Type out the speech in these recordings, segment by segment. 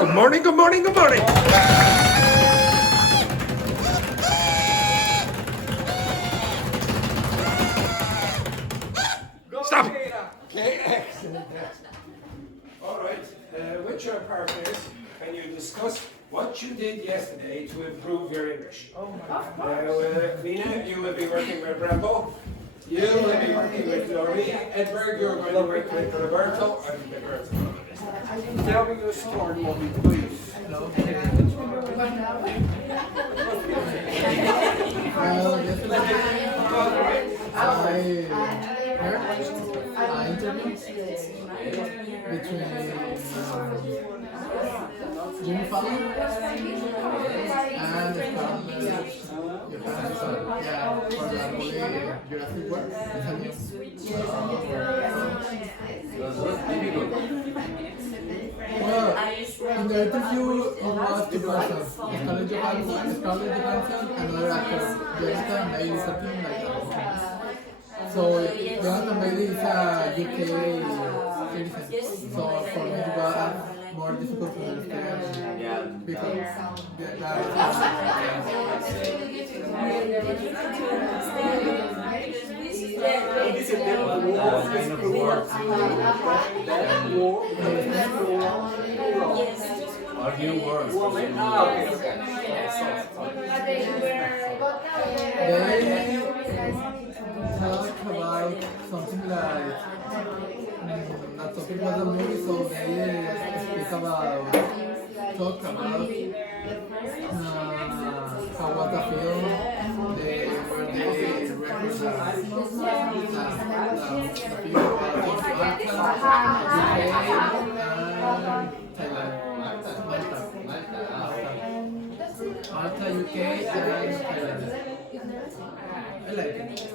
Good morning, good morning, good morning. Stop. Okay, excellent. All right, with your partners, can you discuss what you did yesterday to improve your English? Oh my God. Mina, you will be working with Rambo. You will be working with Lori. Edberg, you're going to work with Roberto. And Roberto. Tell me your story, mommy, please. Hello. I interview between Jimmy Fallon and for the Jurassic World. Well, in the interview, it was two persons. Scarlett Johansson and another actor, Jonathan Bailey, something like that. So, Jonathan Bailey is a UK citizen. So, for me, it was more difficult to understand because Are new words? they talk about something like not talking about the movie, so they speak about talk about how was the film, they record the film Malta, UK, and Thailand. I like it.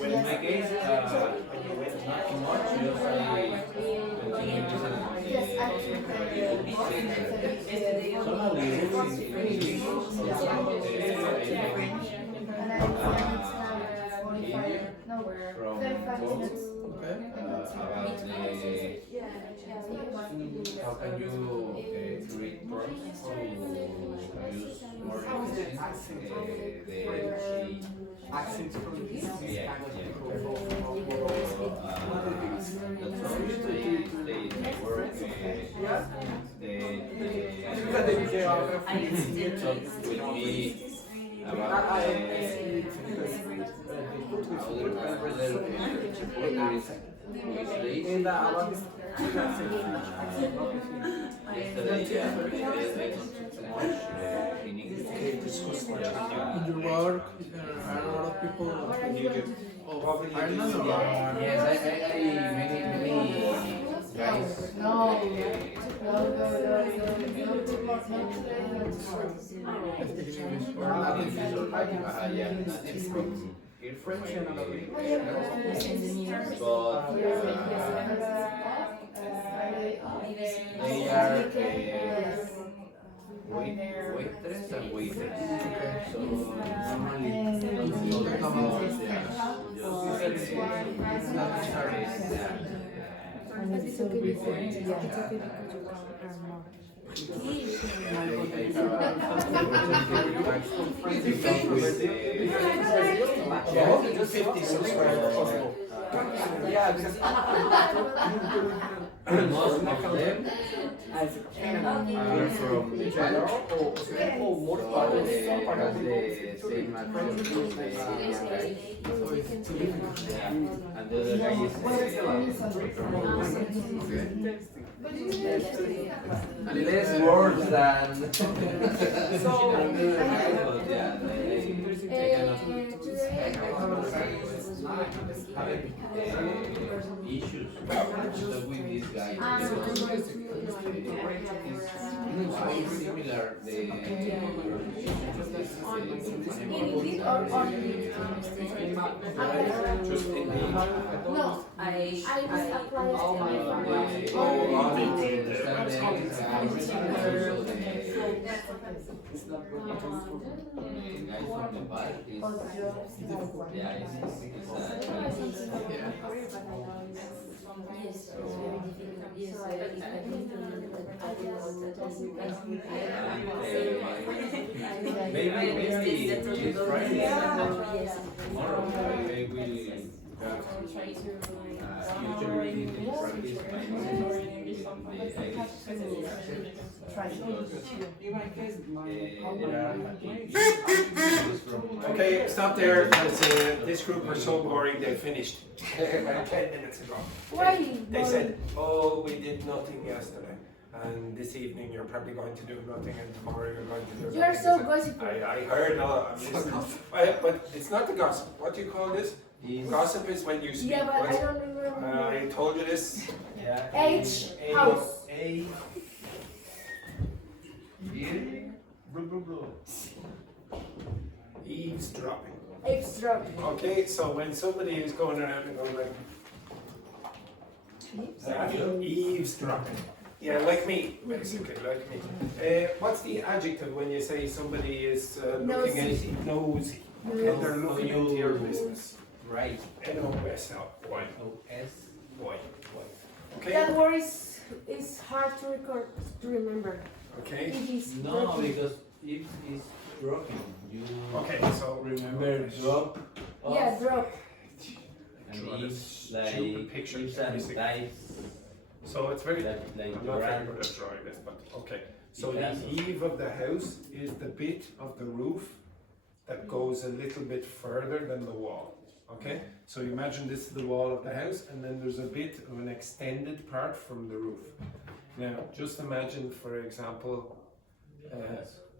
Well, in my case, when you went not too much, just I continue how can you create verbs to use more Accents from the That's work. With me about In your work, are a lot of people of Ireland or yes, I many guys. speak English or Latin? Yeah, it's from here French and but they are waitress and waiters. So normally don't talk about Just 50 subscribers. Yeah, because most of them are from the channel or more part of the same approach to the Indian guy. And the other guy is less words than issues with this guy because it's similar Yes, it's very difficult. Yes, if I think Maybe this Friday. yes. Tomorrow, I will usually in practice Okay, stop there. This group are so boring they finished about 10 minutes ago. Why? They said, oh, we did nothing yesterday. And this evening you're probably going to do nothing, and tomorrow you're going to do nothing. You are so gossipy. I heard all. But it's not the gossip. What do you call this? Gossip is when you speak. Yeah, but I don't remember. I told you this. H, house. Eavesdropping. Eavesdropping. Okay, so when somebody is going around and going like eavesdropping. Yeah, like me, basically, like me. What's the adjective when you say somebody is looking at nosy? And they're looking into your business. Right. N-O-S-L-Y. O-S-Y. Okay? That word is hard to record, to remember. Okay. It is No, broken. because if it's broken, you Okay, so remember drop off. Yeah, drop. And Draw this it's like stupid picture, it's and basically. dice. So it's very. Like I'm not very good at drawing this, but okay. So the eave of the house is the bit of the roof that goes a little bit further than the wall. Okay? So you imagine this is the wall of the house, and then there's a bit of an extended part from the roof. Now, just imagine, for example,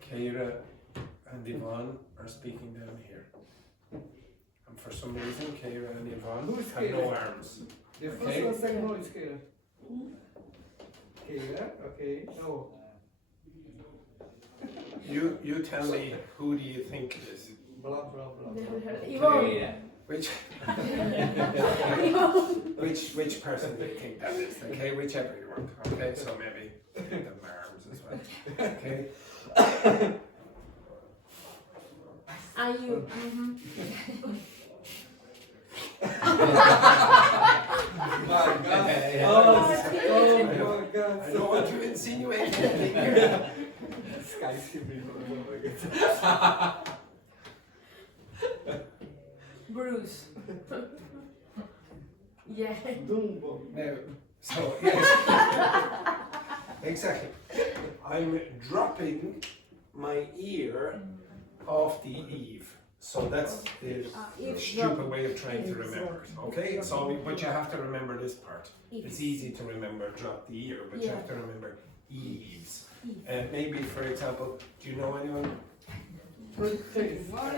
Keira and Yvonne are speaking down here. And for some reason, Keira and Yvonne have no arms. The first Okay. one I know is Keira. Keira, okay. No. You tell me, who do you think it is? Blah, blah, blah. Yvonne. Yeah. Which which person do you think that is? Okay, whichever you want. Okay, so maybe the arms as well. Okay. And you. My God. Oh my God. I don't want to insinuate anything here. This guy's giving me oh my God. Bruce. Yeah. Dumbo. Now, so yes, exactly. I'm dropping my ear off the eave. So that's the stupid way of trying to remember it. Okay, so but you have to remember this part. It's easy to remember drop the ear, but you have to remember eaves. Maybe, for example, do you know anyone?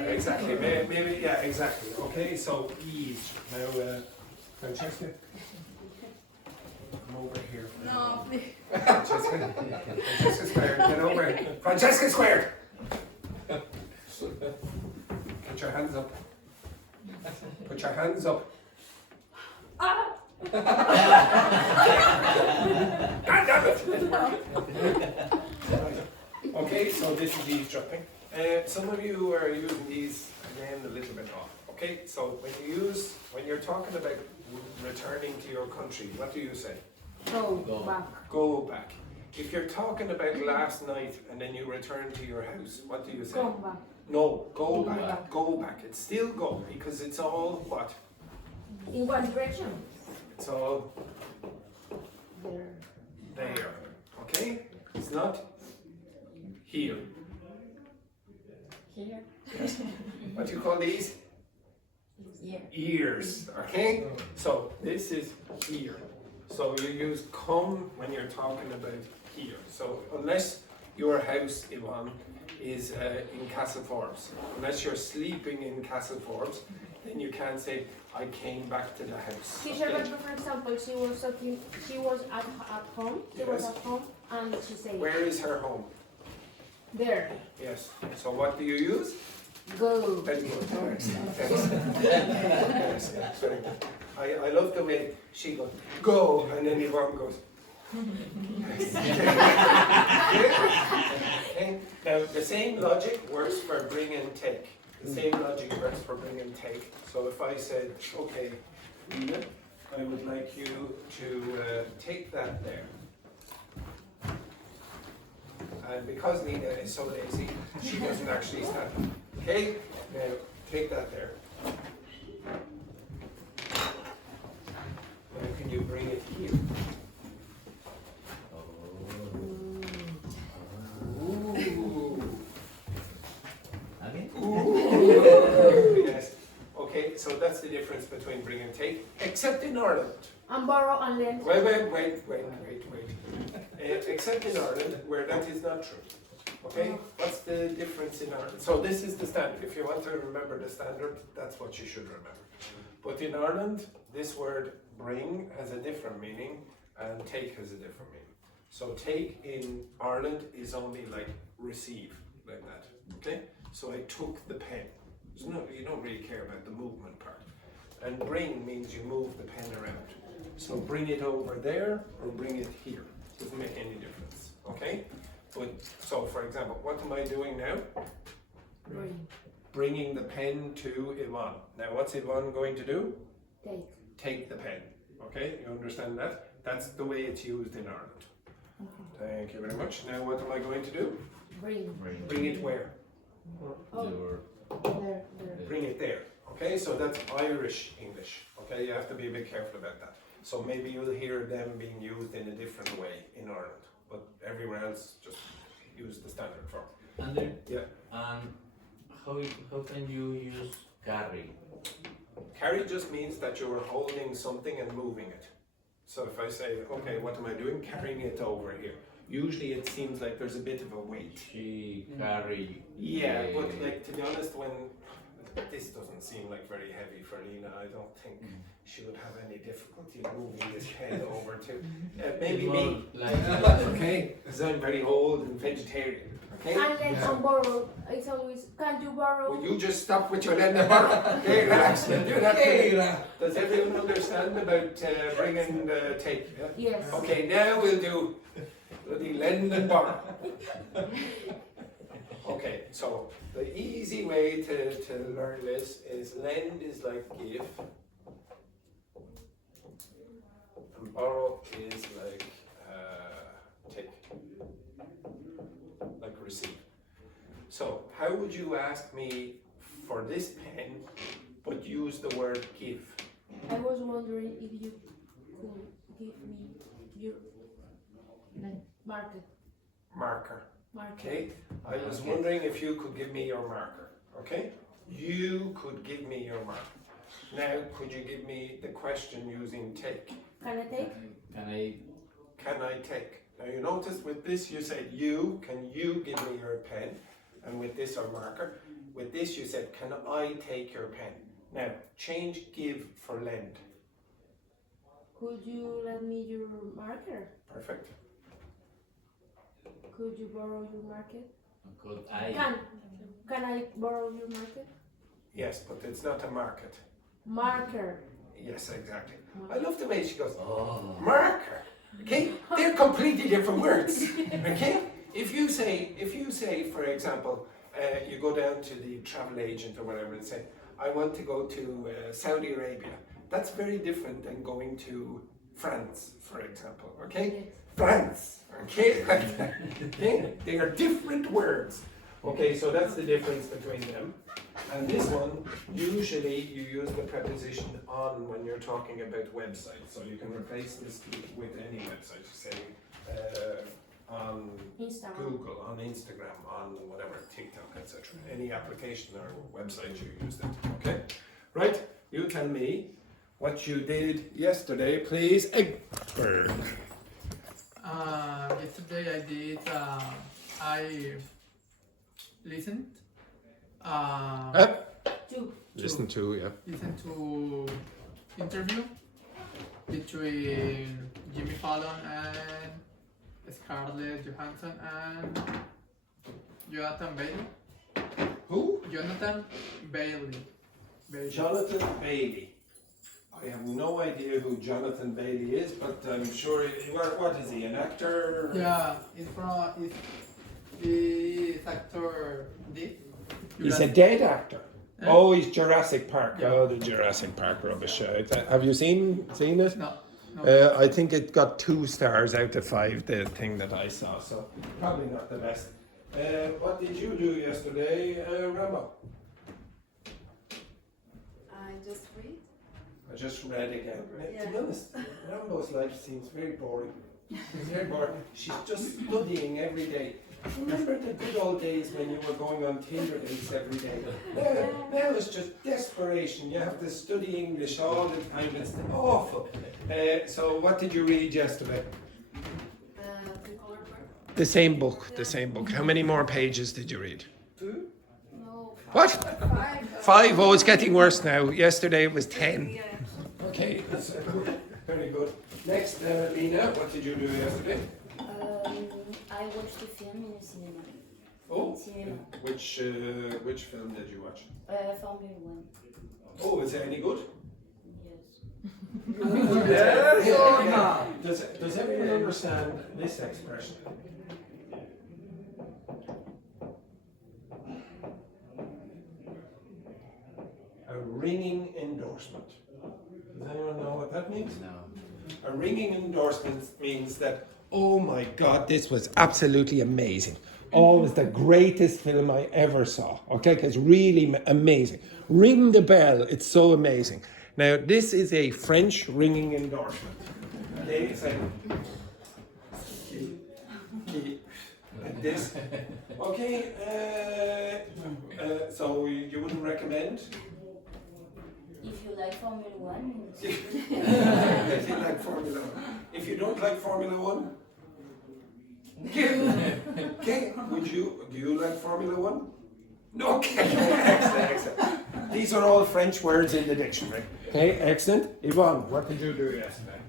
Exactly. Maybe. Yeah. Exactly. Okay. So eaves. Now, Francesca, come over here. No. Francesca. Francesca squared. Get over here. Francesca squared. Put your hands up. Put your hands up. God damn it! Okay, so this is eavesdropping. Some of you are using these again a little bit off. Okay, so when you're talking about returning to your country, what do you say? Go back. Go back. If you're talking about last night and then you return to your house, what do you say? Go back. No, go back. Go back. It's still go because it's all what? In what direction? It's all There. there. Okay? It's not here. Here. What do you call these? Yeah. Ears. Okay? So this is here. So you use come when you're talking about here. So unless your house, Yvonne, is in Castleforbes, unless you're sleeping in Castleforbes, then you can't say, I came back to the house. Teacher, Okay? but for example, she was at home, she was Yes. at home, and she said, Where is her home? there, Yes. So what do you use? go. Very good. Yes, very good. I love the way she goes, go, and then Yvonne goes. Okay. Now, the same logic works for bring and take. The same logic works for bring and take. So if I said, okay, I would like you to take that there. And because Nina is so lazy, she doesn't actually stand up. Okay? Now, take that there. Now, can you bring it here? Ooh. Okay. Ooh. Yes. Okay, so that's the difference between bring and take, except in Ireland. And borrow and lend. Wait. Except in Ireland, where that is not true. Okay? What's the difference in Ireland? So this is the standard. If you want to remember the standard, that's what you should remember. But in Ireland, this word bring has a different meaning and take has a different meaning. So take in Ireland is only like receive, like that. Okay? So I took the pen. You don't really care about the movement part. And bring means you move the pen around. So bring it over there or bring it here. Doesn't make any difference. Okay? But so for example, what am I doing now? Bring. Bringing the pen to Yvonne. Now what's Yvonne going to do? Take. Take the pen. Okay? You understand that? That's the way it's used in Ireland. Thank you very much. Now what am I going to do? Bring. Bring it where? There. Bring it there. Okay, so that's Irish English. Okay, you have to be a bit careful about that. So maybe you'll hear them being used in a different way in Ireland, but everywhere else just use the standard form. And then, Yeah. how can you use carry? Carry just means that you're holding something and moving it. So if I say, okay, what am I doing? Carrying it over here. Usually it seems like there's a bit of a weight. She carry. Yeah, but like to be honest, when this doesn't seem like very heavy for Lena, I don't think she would have any difficulty moving this head over to maybe me. Okay, because I'm very old and vegetarian. Okay. And lend and borrow. It's always, can you borrow? Will you just stop with your lend and borrow? Okay, relax. Do that. Does everyone understand about bringing the take? Yeah? Yes. Okay, now we'll do the lend and borrow. Okay, so the easy way to learn this is lend is like give, and borrow is like take, like receive. So how would you ask me for this pen, but use the word give? I was wondering if you could give me your marker. Marker. Okay, I was wondering if you could give me your marker. Okay, you could give me your marker. Now, could you give me the question using take? Can I take? Can I take? Now you notice with this you said you, can you give me your pen? And with this or marker, with this you said, can I take your pen? Now, change give for lend. Could you lend me your marker? Perfect. Could you borrow your marker? Could I? Can I borrow your marker? Yes, but it's not a market. Marker. Yes, exactly. I love the way she goes, marker. Okay, they're completely different words. Okay, if you say, for example, you go down to the travel agent or whatever and say, I want to go to Saudi Arabia. That's very different than going to France, for example. Okay, Yes. France. Okay, okay, they are different words. Okay, so that's the difference between them. And this one, usually you use the preposition on when you're talking about websites. So you can replace this with any website. Say on Instagram. Google, on Instagram, on whatever, TikTok, etc. Any application or website you use that. Okay, right? You tell me what you did yesterday, please. Yesterday I did, I listened. Listen to, yeah. Listened to interview between Jimmy Fallon and Scarlett Johansson and Jonathan Bailey. Who? Jonathan Bailey. Jonathan Bailey. I have no idea who Jonathan Bailey is, but I'm sure. What is he? An actor? Yeah, he's actor dead. He's a dead actor. Oh, it's Jurassic Park. Oh, the Jurassic Park rubbish. Have you seen it? No. I think it got 2 stars out of 5, the thing that I saw, so probably not the best. What did you do yesterday, Rambo? I just read. I just read again. To be honest, Rambo's life seems very boring. It's very boring. She's just studying every day. Remember the good old days when you were going on Tinder dates every day? Now it's just desperation. You have to study English all the time. It's awful. So what did you read yesterday? The color bird. The same book. How many more pages did you read? 2? No. What? 5. 5? Oh, it's getting worse now. Yesterday it was 10. Yeah. Okay, that's very good. Next, Lina, what did you do yesterday? I watched a film in the cinema. Oh, Cinema. which film did you watch? Formula 1. Oh, is it any good? Yes. Yes or no? Does everyone understand this expression? A ringing endorsement. Does anyone know what that means? No. A ringing endorsement means that, oh my God, this was absolutely amazing. Oh, it was the greatest film I ever saw. Okay, it's really amazing. Ring the bell, it's so amazing. Now, this is a French ringing endorsement. Okay, it's like this. Okay, so you wouldn't recommend? If you like Formula 1, If you like Formula 1. If you don't like Formula 1? Okay, do you like Formula 1? No, okay, excellent. These are all French words in the dictionary. Okay, excellent. Yvonne, what did you do yesterday?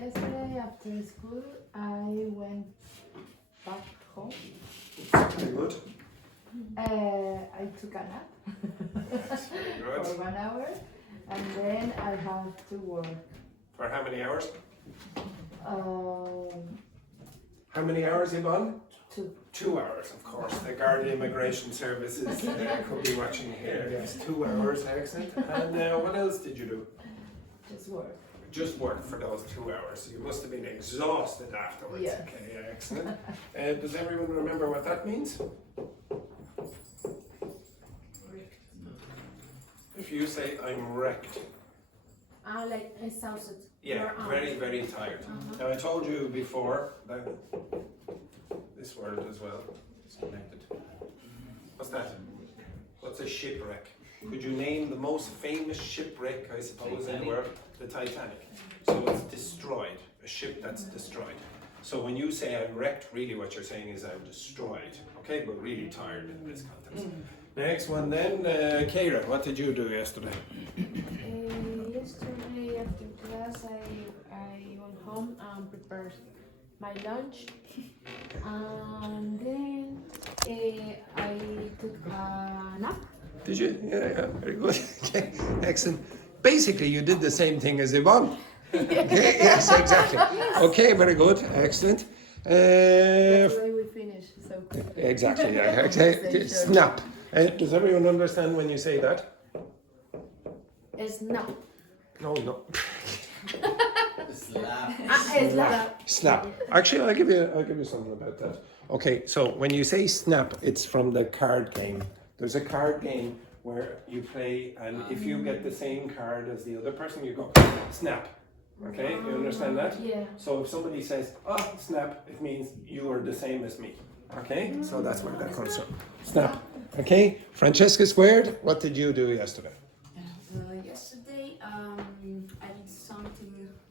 Yesterday after school, I went back home. Very good. I took a nap Good. for 1 hour, and then I have to work. For how many hours? Um, How many hours, Yvonne? 2. 2 hours, of course. The Garda Immigration Services could be watching here. Yes, 2 hours, excellent. And what else did you do? Just work. Just work for those 2 hours. You must have been exhausted afterwards. Yeah. Okay, excellent. Does everyone remember what that means? If you say, I'm wrecked. Like exhausted. Yeah, very, very tired. Now, I told you before that this word as well is connected. What's that? What's a shipwreck? Could you name the most famous shipwreck, I suppose, in the world? The Titanic. So it's destroyed, a ship that's destroyed. So when you say I'm wrecked, really what you're saying is I'm destroyed. Okay, but really tired in this context. Next one then, Keira, what did you do yesterday? Yesterday after class, I went home and prepared my lunch, and then I took a nap. Did you? Yeah, very good. Okay, excellent. Basically, you did the same thing as Yvonne. Okay, yes, exactly. Okay, very good, excellent. That's why we finish so quickly. Exactly, yeah. Okay, snap. Does everyone understand when you say that? Snap. No, no. Slap. Snap. Snap. Actually, I'll give you something about that. Okay, so when you say snap, it's from the card game. There's a card game where you play, and if you get the same card as the other person, you go snap. Okay, you understand that? Yeah. So if somebody says, oh, snap, it means you are the same as me. Okay, so that's where that comes from. Snap. Okay, Francesca Squared, what did you do yesterday? Yesterday, I did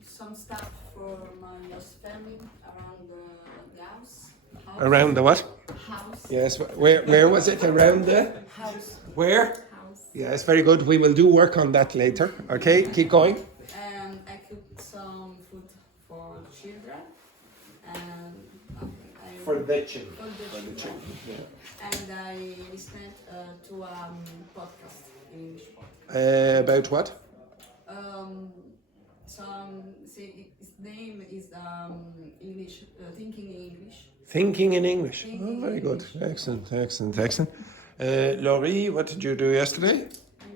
some stuff for my host family around the house. Around the what? House. Yes, where was it? Around the? House. Where? House. Yes, very good. We will do work on that later. Okay, keep going. And I cooked some food for children. And I For the children. For the children. And I listened to a podcast in English. About what? Its name is English. Thinking in English. Thinking in English. Oh, very good. Excellent, excellent, excellent. Laurie, what did you do yesterday?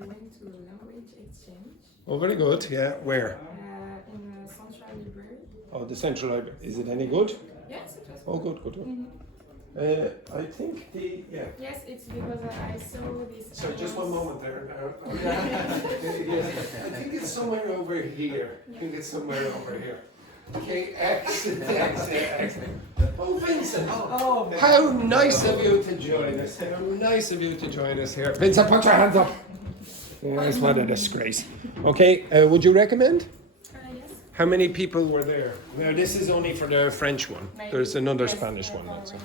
I went to language exchange Oh, very good. Yeah, where? in a central library. Oh, the Central Library. Is it any good? Yes, it was. Oh, good, good, good. I think Yes, it's because I saw this. So just one moment there. I think it's somewhere over here. Okay, excellent, excellent. Oh, Vincent. Oh, how nice of you to join us. How nice of you to join us here. Vincent, put your hands up. Yes, what a disgrace. Okay, would you recommend? Yes. How many people were there? Now, this is only for the French one. There's another Spanish one also.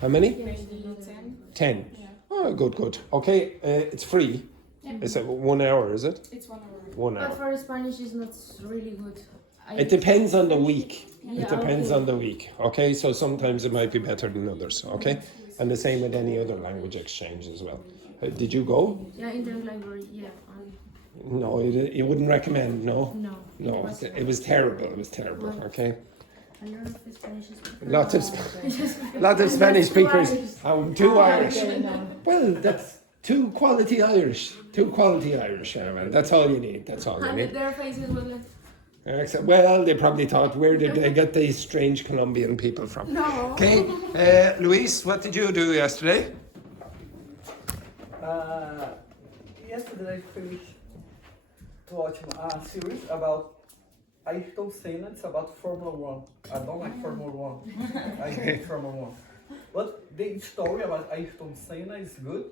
How many? Maybe 10. 10. Yeah. Oh, good, good. Okay, it's free. Yeah. Is it 1 hour, is it? It's 1 hour. 1 But hour. for Spanish is not really good. It depends on the week. It Yeah, depends okay. on the week. Okay, so sometimes it might be better than others. Okay, and the same with any other language exchange as well. Did you go? Yeah, in the library, yeah. No, you wouldn't recommend. No, No. no, it was terrible. It was terrible. Okay, A lot of Spanish speakers. lots of lots of Spanish speakers. Two Irish. Well, that's two quality Irish. Two quality Irish. Well, that's all you need. That's all you And need. their faces were like, Well, they probably thought, where did they get these strange Colombian people from? no. Okay, Luis, what did you do yesterday? Yesterday I finished to watch a series about Ayrton Senna. It's about Formula One. I don't like Formula One. I hate Formula One. But the story about Ayrton Senna is good,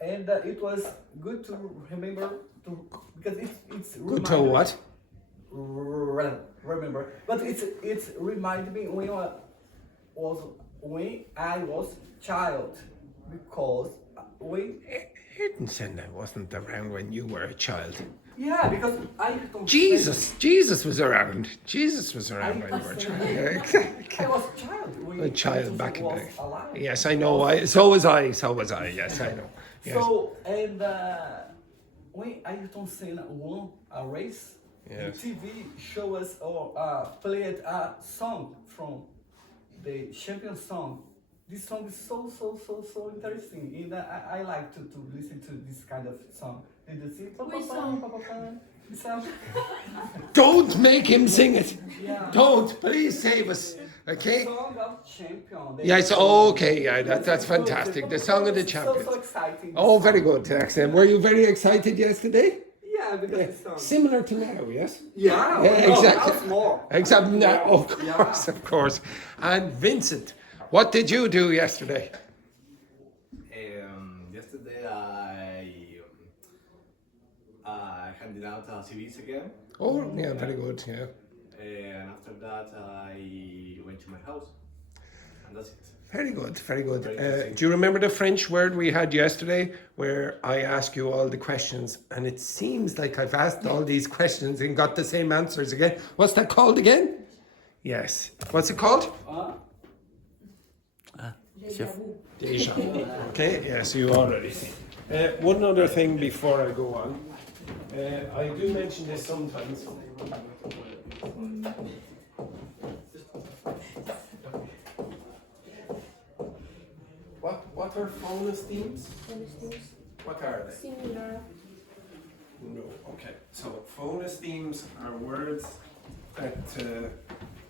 and it was good to remember because it's Good to what? remember. But it's reminded me when I was child, because when Ayrton Senna wasn't around when you were a child. because Ayrton Jesus was around. Jesus was around when you were a child. Yeah, exactly. I was a child when A child Ayrton back in the was day. alive. Yes, I know. So was I. Yes, I know. Yes. So and when Ayrton Senna won a race, Yes. the TV show us or played a song from the champion song. This song is so interesting, and I like to listen to this kind of song. Did you see? Which song? This song. Don't make him sing it. Yeah. Don't. Please save us. Okay. Song of champion. Yes. Okay. Yeah. That's fantastic. The song of the champions. So exciting. Oh, very good. Excellent. Were you very excited yesterday? Yeah, because it's song. Similar to now, yes? Yeah, exactly. that's more. Except now, of course. And Vincent, what did you do yesterday? Yesterday I handed out CVs again, Oh, yeah, very good, yeah. and after that I went to my house, and that's it. Very good, very good. Very interesting. Do you remember the French word we had yesterday where I ask you all the questions and it seems like I've asked all these questions and got the same answers again? What's that called again? Yes. What's it called? Deja vu. Okay, yes, you already see. One other thing before I go on. I do mention this sometimes. What are phonesthemes? What are they? Similar. No. Okay. So phonesthemes are words that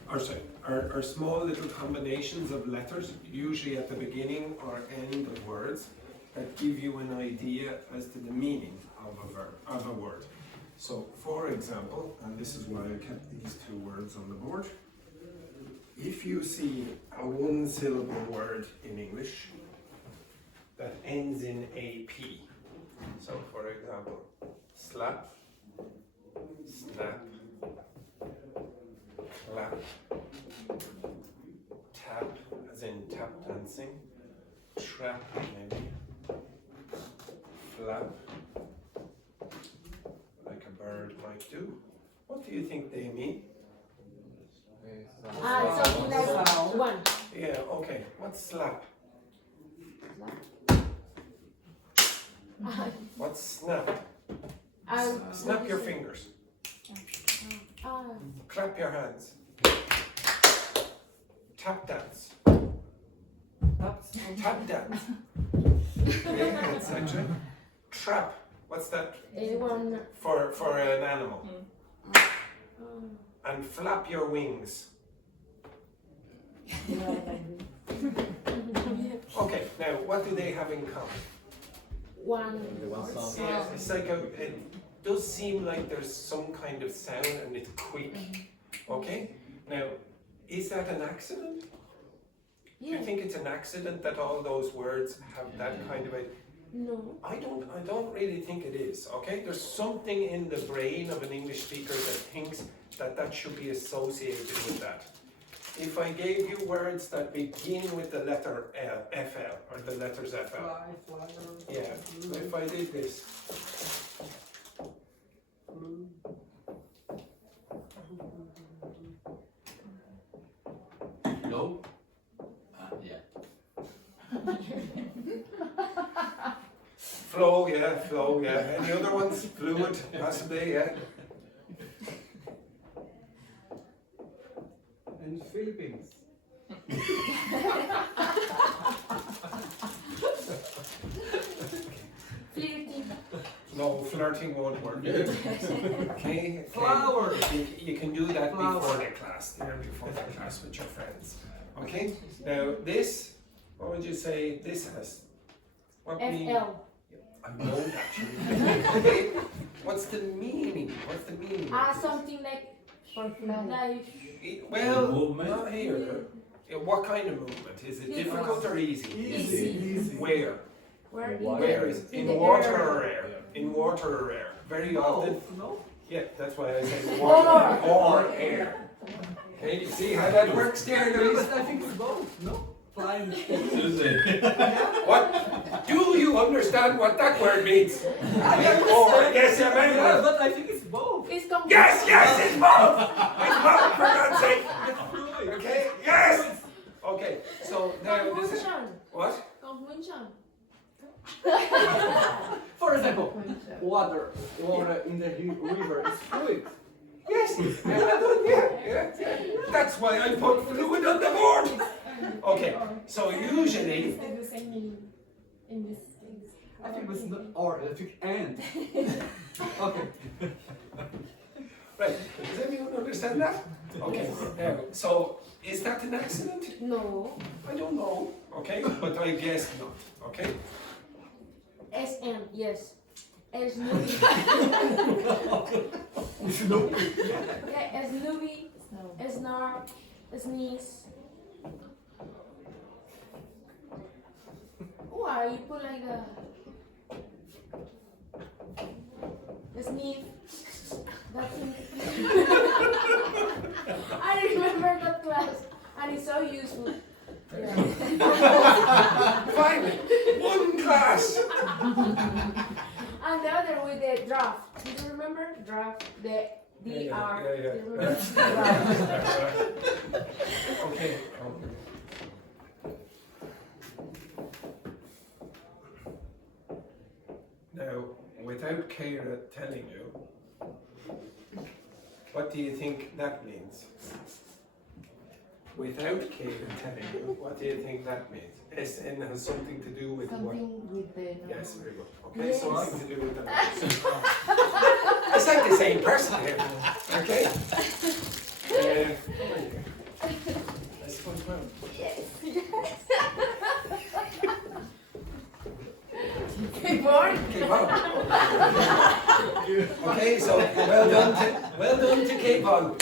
are small little combinations of letters, usually at the beginning or end of words, that give you an idea as to the meaning of a word. So, for example, and this is why I kept these two words on the board. If you see a one-syllable word in English that ends in AP, so for example, slap, snap, clap, tap, as in tap dancing, trap maybe, flap, like a bird might do. What do you think they mean? Something like one. Yeah, okay. What's slap? What's snap? Snap your fingers. Clap your hands. Tap dance. Tap dance. Okay, etc. Trap. What's that One. for an animal? And flap your wings. Okay, now what do they have in common? One. Yeah, it's like it does seem like there's some kind of sound and it's quick. Okay, now is that an accident? Do you think it's an accident that all those words have that kind of a? No. I don't really think it is. Okay, there's something in the brain of an English speaker that thinks that that should be associated with that. If I gave you words that begin with the letter FL or the letters FL, yeah. If I did this, No? Yeah. flow, yeah. Any other ones? Fluid, possibly, yeah. And Philippines. Flirting. No, flirting won't work. Okay. Flower. You can do that Flower. before the class, before the class with your friends. Okay. Now this, what would you say this has? What meaning? FL. I know that. Okay. What's the meaning? What's the meaning? of this? Something like like Well, Movement. not here. What kind of movement? Is it difficult or easy? easy. Where? Where in Where the- is in in the water air. or air? In water or air? Very often. No? Yeah, that's why I say water or air. Okay, you see how that works there, No, guys? but I think it's both, no? Flying. Susie. What? Do you understand what that word means? Or yes, Yeah, Emmanuel. but I think it's both. It's complete. Yes, it's both. It's both, for God's sake. Okay, yes. Okay, so now this is what? Conjunction. For example, water in the river is fluid. Yes, yeah. That's why I put fluid on the board. Okay, so usually, It's the same meaning in this case. I think it's not or, I think and. Okay. right, does anyone understand that? Okay, now, so is that an accident? No. I don't know, okay, but I guess not, okay? SM, yes. Snoopy. Snoopy. Yeah, Snoopy. Snark. Sneeze. Why you put like a sneeze? That's it. I remember that class and it's so useful. Yeah. Finally, one class. And the other with the draft. Do you remember? Draft. The DR. Yeah. Do you remember? Draft. Okay. Now, without Kara telling you, what do you think that means? Without Kara telling you, what do you think that means? SN has something to do with what? Something with the Yes, very good. Okay, Yes. something to do with that. It's like the same person here. Okay? That's fun, well. Keep on. Keep on. Okay, so well done to keep on.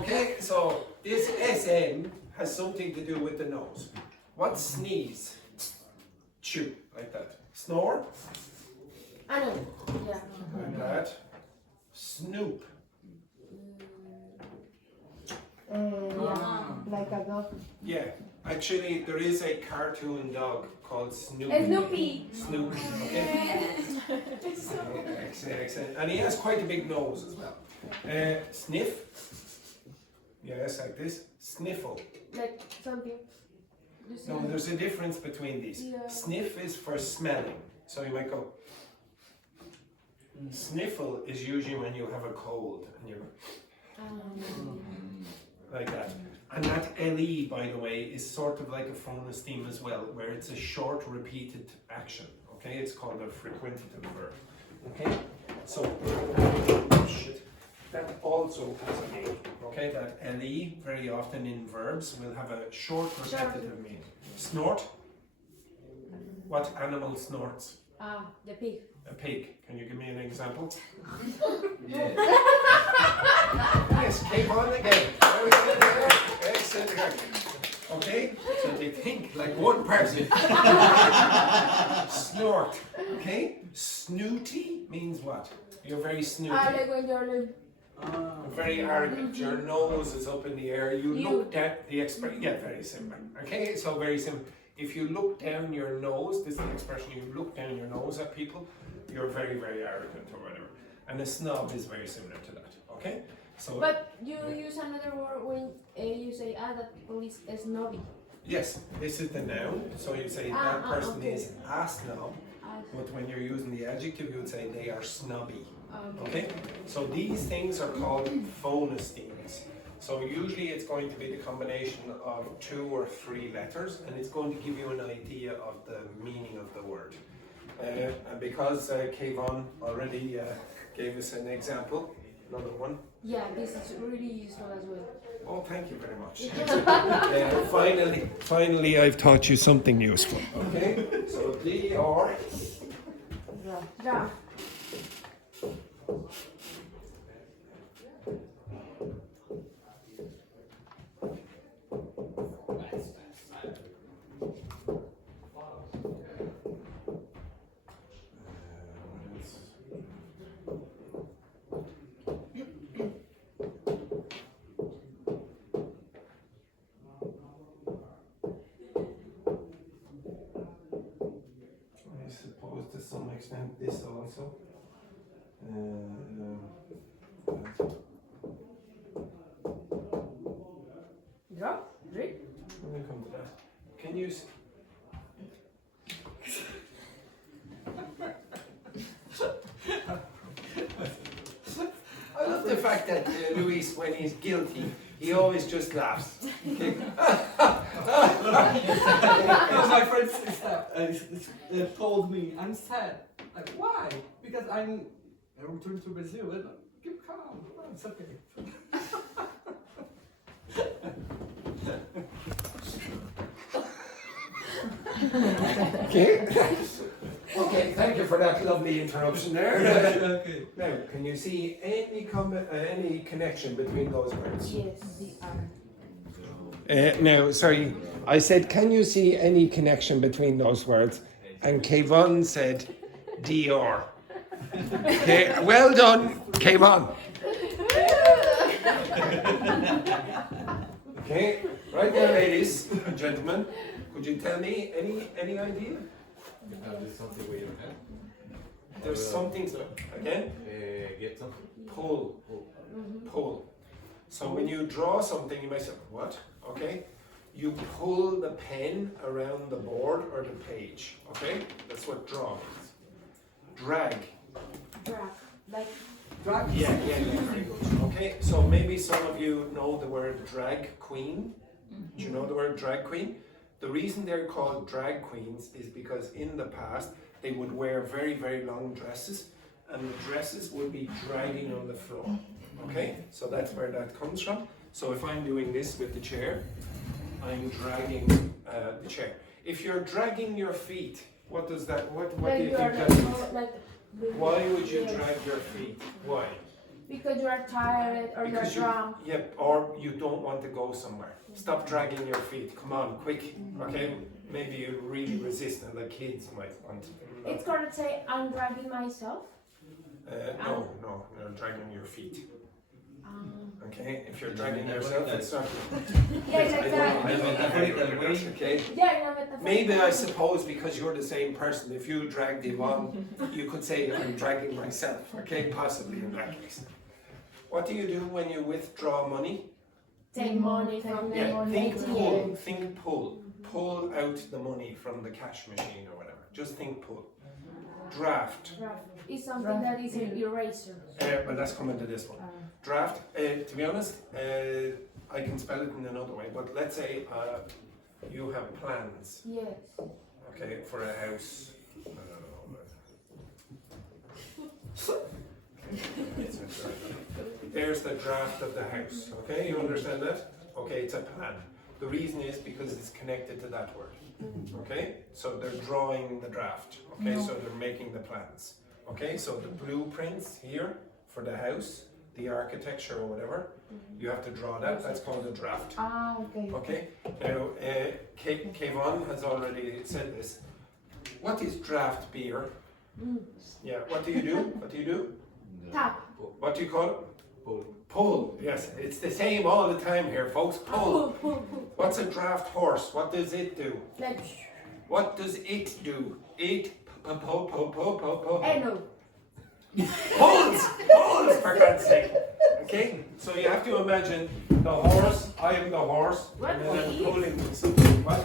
Okay, so this SN has something to do with the nose. What sneeze? Chew, like that. Snore? I know. Yeah. Like that. Snoop. Yeah. like a dog. Yeah, actually there is a cartoon dog called Snoopy. Snoopy. Snoopy, okay? Excellent. And he has quite a big nose as well. Sniff. Yes, like this. Sniffle. Like something. You see? No, there's a difference between these. Yeah. Sniff is for smelling. So you might go. Sniffle is usually when you have a cold and you're like that. And that LE, by the way, is sort of like a phonestheme as well, where it's a short repeated action. Okay, it's called a frequentative verb. Okay, so that also has a meaning. Okay, that LE very often in verbs will have a short repetitive meaning. Snort. What animal snorts? The pig. A pig. Can you give me an example? Yeah. Yes, came on again. Excellent. Okay, so they think like one person. Snort. Okay, snooty means what? You're very snooty. Like when you're Very arrogant. Your nose is up in the air. You look down. The expression. Yeah, very similar. Okay, so very similar. If you look down your nose, this is the expression. You look down your nose at people. You're very, very arrogant or whatever. And a snob is very similar to that. Okay. So. But you use another word when you say that people is snobby. Yes, this is the noun. So you say that person is a snob. But when you're using the adjective, you would say they are snobby. Okay? So these things are called phonesthemes. So usually it's going to be the combination of 2 or 3 letters, and it's going to give you an idea of the meaning of the word. And because Kayvon already gave us an example, another one. Yeah, this is really useful as well. Oh, thank you very much. Finally, I've taught you something useful. Okay, so DR. Yeah. I suppose to some extent this also. Drop. Drink. When we come to that, can you? I love the fact that Luis, when he's guilty, he always just laughs. Okay. My friend told me I'm sad. Like, why? Because I returned to Brazil and keep calm. Oh, it's okay. Okay. Okay, thank you for that lovely interruption there. Okay. Now, can you see any connection between those words? Yes, the Now, sorry, I said, can you see any connection between those words? And Kayvon said, DR. Okay, well done, Kayvon. Okay, right there, ladies and gentlemen, could you tell me any idea? There's something we don't have. There's something, again? Get something. Pull. Pull. So when you draw something, you might say, what? Okay? You pull the pen around the board or the page. Okay? That's what draw means. Drag. drag. Like Drag. Yeah, very good. Okay, so maybe some of you know the word drag queen. Do you know the word drag queen? The reason they're called drag queens is because in the past they would wear very, very long dresses and the dresses would be dragging on the floor. Okay, so that's where that comes from. So if I'm doing this with the chair, I'm dragging the chair. If you're dragging your feet, what does that, what do you think that means? Why would you drag your feet? Why? Because you are tired or Because you're drunk. Yep, or you don't want to go somewhere. Stop dragging your feet. Come on, quick. Okay? Maybe you really resist and the kids might want to. It's gonna say I'm dragging myself. No, you're dragging your feet. Okay? If you're dragging yourself, it's not. Yeah, like that. Okay? Yeah, no, Maybe I suppose because you're the same person, if you dragged him on, you could say I'm dragging myself. Okay? Possibly in that case. What do you do when you withdraw money? take money from the Yeah, think ATM. pull, think pull. Pull out the money from the cash machine or whatever. Just think pull. Draft. Draft is something that is an eraser. But that's coming to this one. Draft, to be honest, I can can spell it in another way, but let's say you have plans, Yes. okay, for a house. I don't know. There's the draft of the house, okay? You understand that? Okay, it's a plan. The reason is because it's connected to that word, okay? So they're drawing the draft, okay? So they're making the plans, okay? So the blueprints here for the house, the architecture or whatever, you have to draw that. That's called a draft. Ah, okay. Okay. Now, Kevon has already said this. What is draft beer? Yeah. What do you do? What do you do? Tap. What do you call it? Pull. Pull. Yes. It's the same all the time here, folks. Pull. What's a draft horse? What does it do? Like, What does it do? It pull. no. Pulls! Pulls, for God's sake! Okay? So you have to imagine the horse, I am the horse, What and then I'm he pulling with something. What?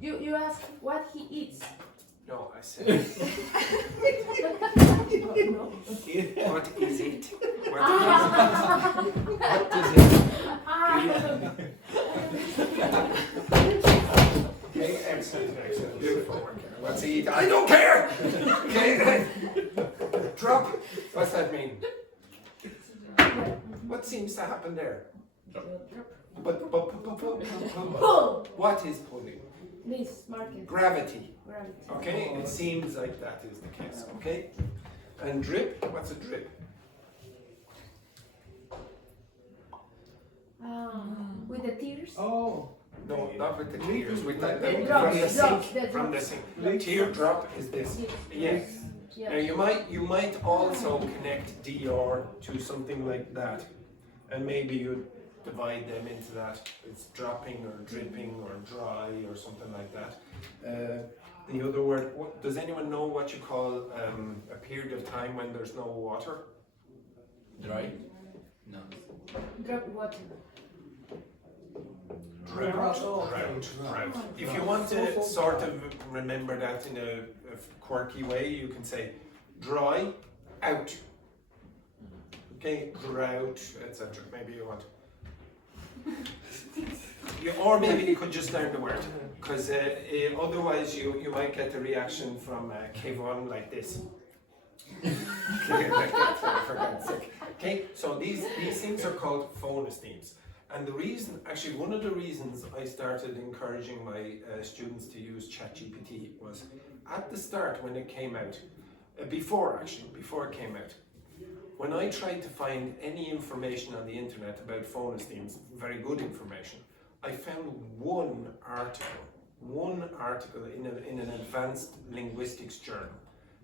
You ask what he eats. No, I said, No. what is it? What does it? Okay, excellent. Beautiful work. What's he eat? I don't care! Okay, drop. What's that mean? What seems to happen there? But Pull. what is pulling? This market. Gravity. Gravity. Okay, it seems like that is the case. Okay, and drip. What's a drip? With the tears. Oh, No, not with the tears. With the drops, from the drops, sink. the From the drops. sink. Teardrop is this. Yes. Now Yeah. you might also connect DR to something like that, and maybe you divide them into that. It's dropping or dripping or dry or something like that. The other word. Does anyone know what you call a period of time when there's no water? Dry? No. Drop water. Drought. If you want to sort of remember that in a quirky way, you can say dry out. Okay, drought, etc. Maybe you want. Or maybe you could just learn the word, because otherwise you might get the reaction from Kevon like this. Okay, like that, for God's sake. Okay, so these things are called phonesthemes. And the reason, actually one of the reasons I started encouraging my students to use ChatGPT was at the start when it came out, before it came out, when I tried to find any information on the internet about phonesthemes, very good information, I found one article in an advanced linguistics journal.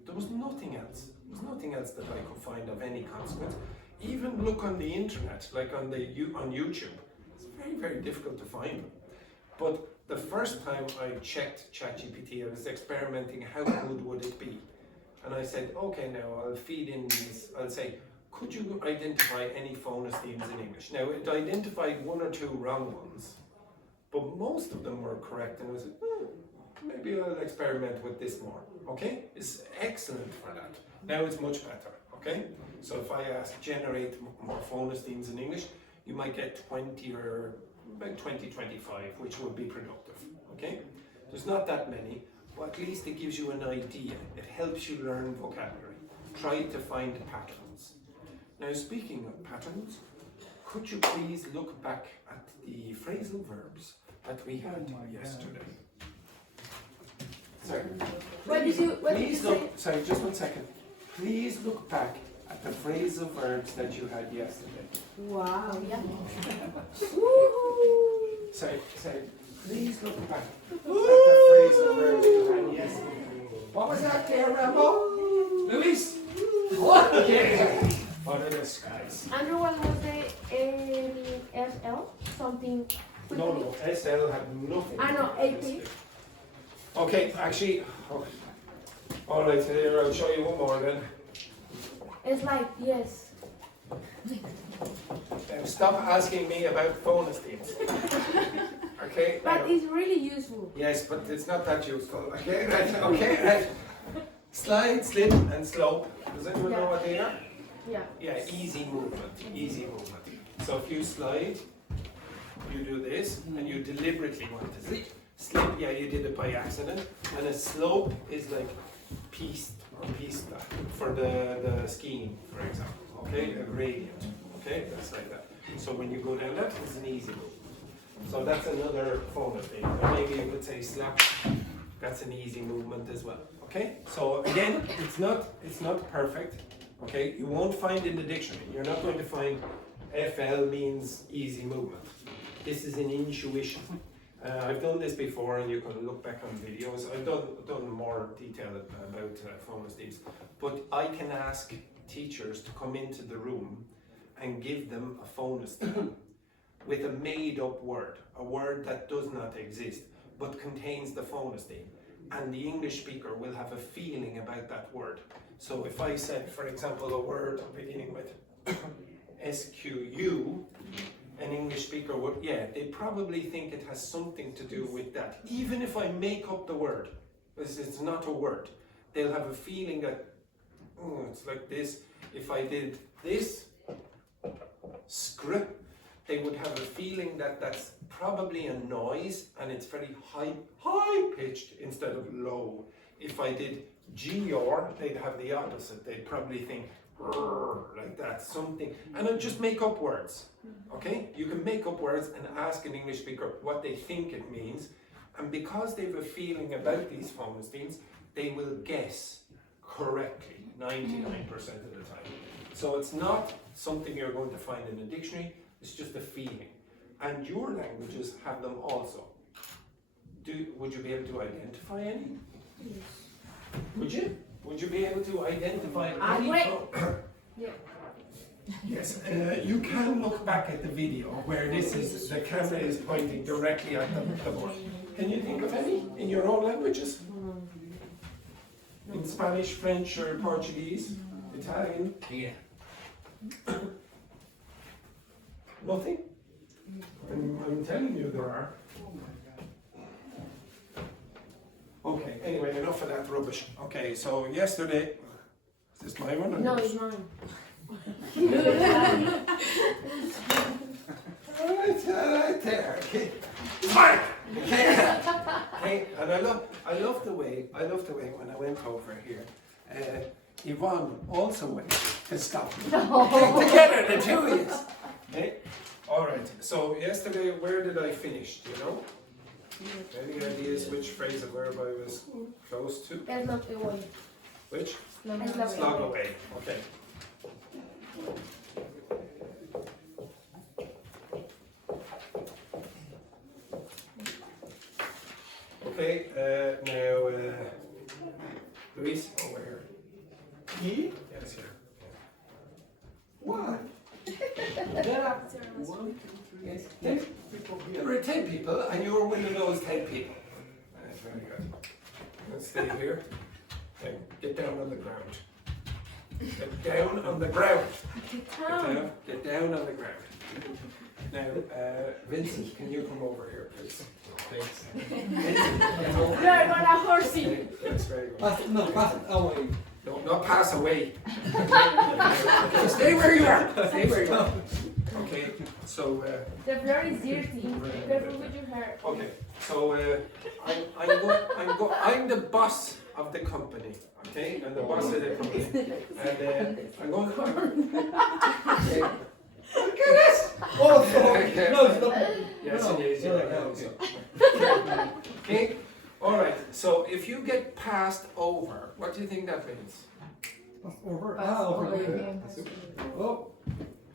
There was nothing else. There was nothing else that I could find of any consequence. Even look on the internet, like on YouTube. It's very, very difficult to find them. But the first time I checked ChatGPT, I was experimenting how good would it be. And I said, okay, now I'll feed in these, I'll say, could you identify any phonesthemes in English? Now it identified one or two wrong ones, but most of them were correct. And I said, maybe I'll experiment with this more. Okay, it's excellent for that. Now it's much better. Okay, so if I ask generate more phonesthemes in English, you might get 20 or about 20, 25, which would be productive. Okay, there's not that many, but at least it gives you an idea. It helps you learn vocabulary. Try to find patterns. Now, speaking of patterns, could you please look back at the phrasal verbs that we had yesterday? Sorry. What did you Please say? look. Sorry, just 1 second. Please look back at the phrasal verbs that you had yesterday. Wow. Yeah. Sorry. Please look back at the phrasal verbs you had yesterday. What was that there, Rambo? Luis? What? Okay. What are those guys? Andrew, what was the SL? Something. No, SL had nothing. I know, to do with AP. this. Okay, actually, all right, here, I'll show you one more then. It's like, yes. Stop asking me about phonesthemes. Okay? But now- it's really useful. Yes, but it's not that useful. Okay, right. Slide, slip, and slope. Does anyone know what they are? Yeah. Yeah, easy movement. So if you slide, do this, and you deliberately want to slip. Slip, yeah, you did it by accident. And a slope is like piste or pista for the skiing, for example. Okay, a gradient. Okay, that's like that. So when you go down that, it's an easy move. So that's another phoneme. Or maybe you could say slap. That's an easy movement as well. Okay. So again, it's not perfect. Okay. You won't find in the dictionary. You're not going to find FL means easy movement. This is an intuition. I've done this before, and you can look back on videos. I've done more detail about phonesthemes, but I can ask teachers to come into the room and give them a phonestheme with a made-up word, a word that does not exist, but contains the phonestheme, and the English speaker will have a feeling about that word. So if I said, for example, a word beginning with SQU, an English speaker would, yeah, they probably think it has something to do with that. Even if I make up the word, it's not a word, they'll have a feeling that, oh, it's like this. If I did this, script, they would have a feeling that that's probably a noise, and it's very high pitched instead of low. If I did GR, they'd have the opposite. They'd probably think like that, something, and I'll just make up words. Okay, you can make up words and ask an English speaker what they think it means, and because they have a feeling about these phonesthemes, they will guess correctly 99% of the time. So it's not something you're going to find in a dictionary, it's just a feeling. And your languages have them also. Would you be able to identify any? Yes. Would you? Would you be able to identify any? Yeah. Yes, you can look back at the video where this is, the camera is pointing directly at the board. Can you think of any in your own languages? In Spanish, French, or Portuguese, Italian? Yeah. Nothing? I'm telling you there are. Okay, anyway, enough of that rubbish. Okay, so yesterday, is this my one? Or No, yours? it's mine. Right there. Okay. Fine. Okay, and I love the way when I went over here, Yvonne also went to stop me. Together, the two of you. Okay. All right. So yesterday, where did I finish? Do you know? Any ideas which phrasal verb I was close to? Slog away. Which? Slog Slog away. Okay. Okay. Now, Luis, over here. Me? Yes, here. What? There are 1, 2, 3, 10 people here. There were 10 people, and you were one of those 10 people. Very good. Let's stay here. Okay, get down on the ground. Get down on the ground. Get down on the ground. Now, Vincent, can you come over here, please? Thanks. Vincent, get over You're here. not a horsey. Okay, that's very good. Pass it away. No, not pass away. Okay, stay where you are. Stay where you are. Okay, so. The floor is dirty. Be careful with your hair. Okay, so I'm the boss of the company, okay? I'm the boss of the company, and I'm going to. Okay. Look at this. Oh, sorry. No, it's not. Yes, No. it is. Yeah, You're yeah, right. Okay. Okay. All right. So if you get passed over, what do you think that means? Pass over. Pass Over. over. Okay. Oh.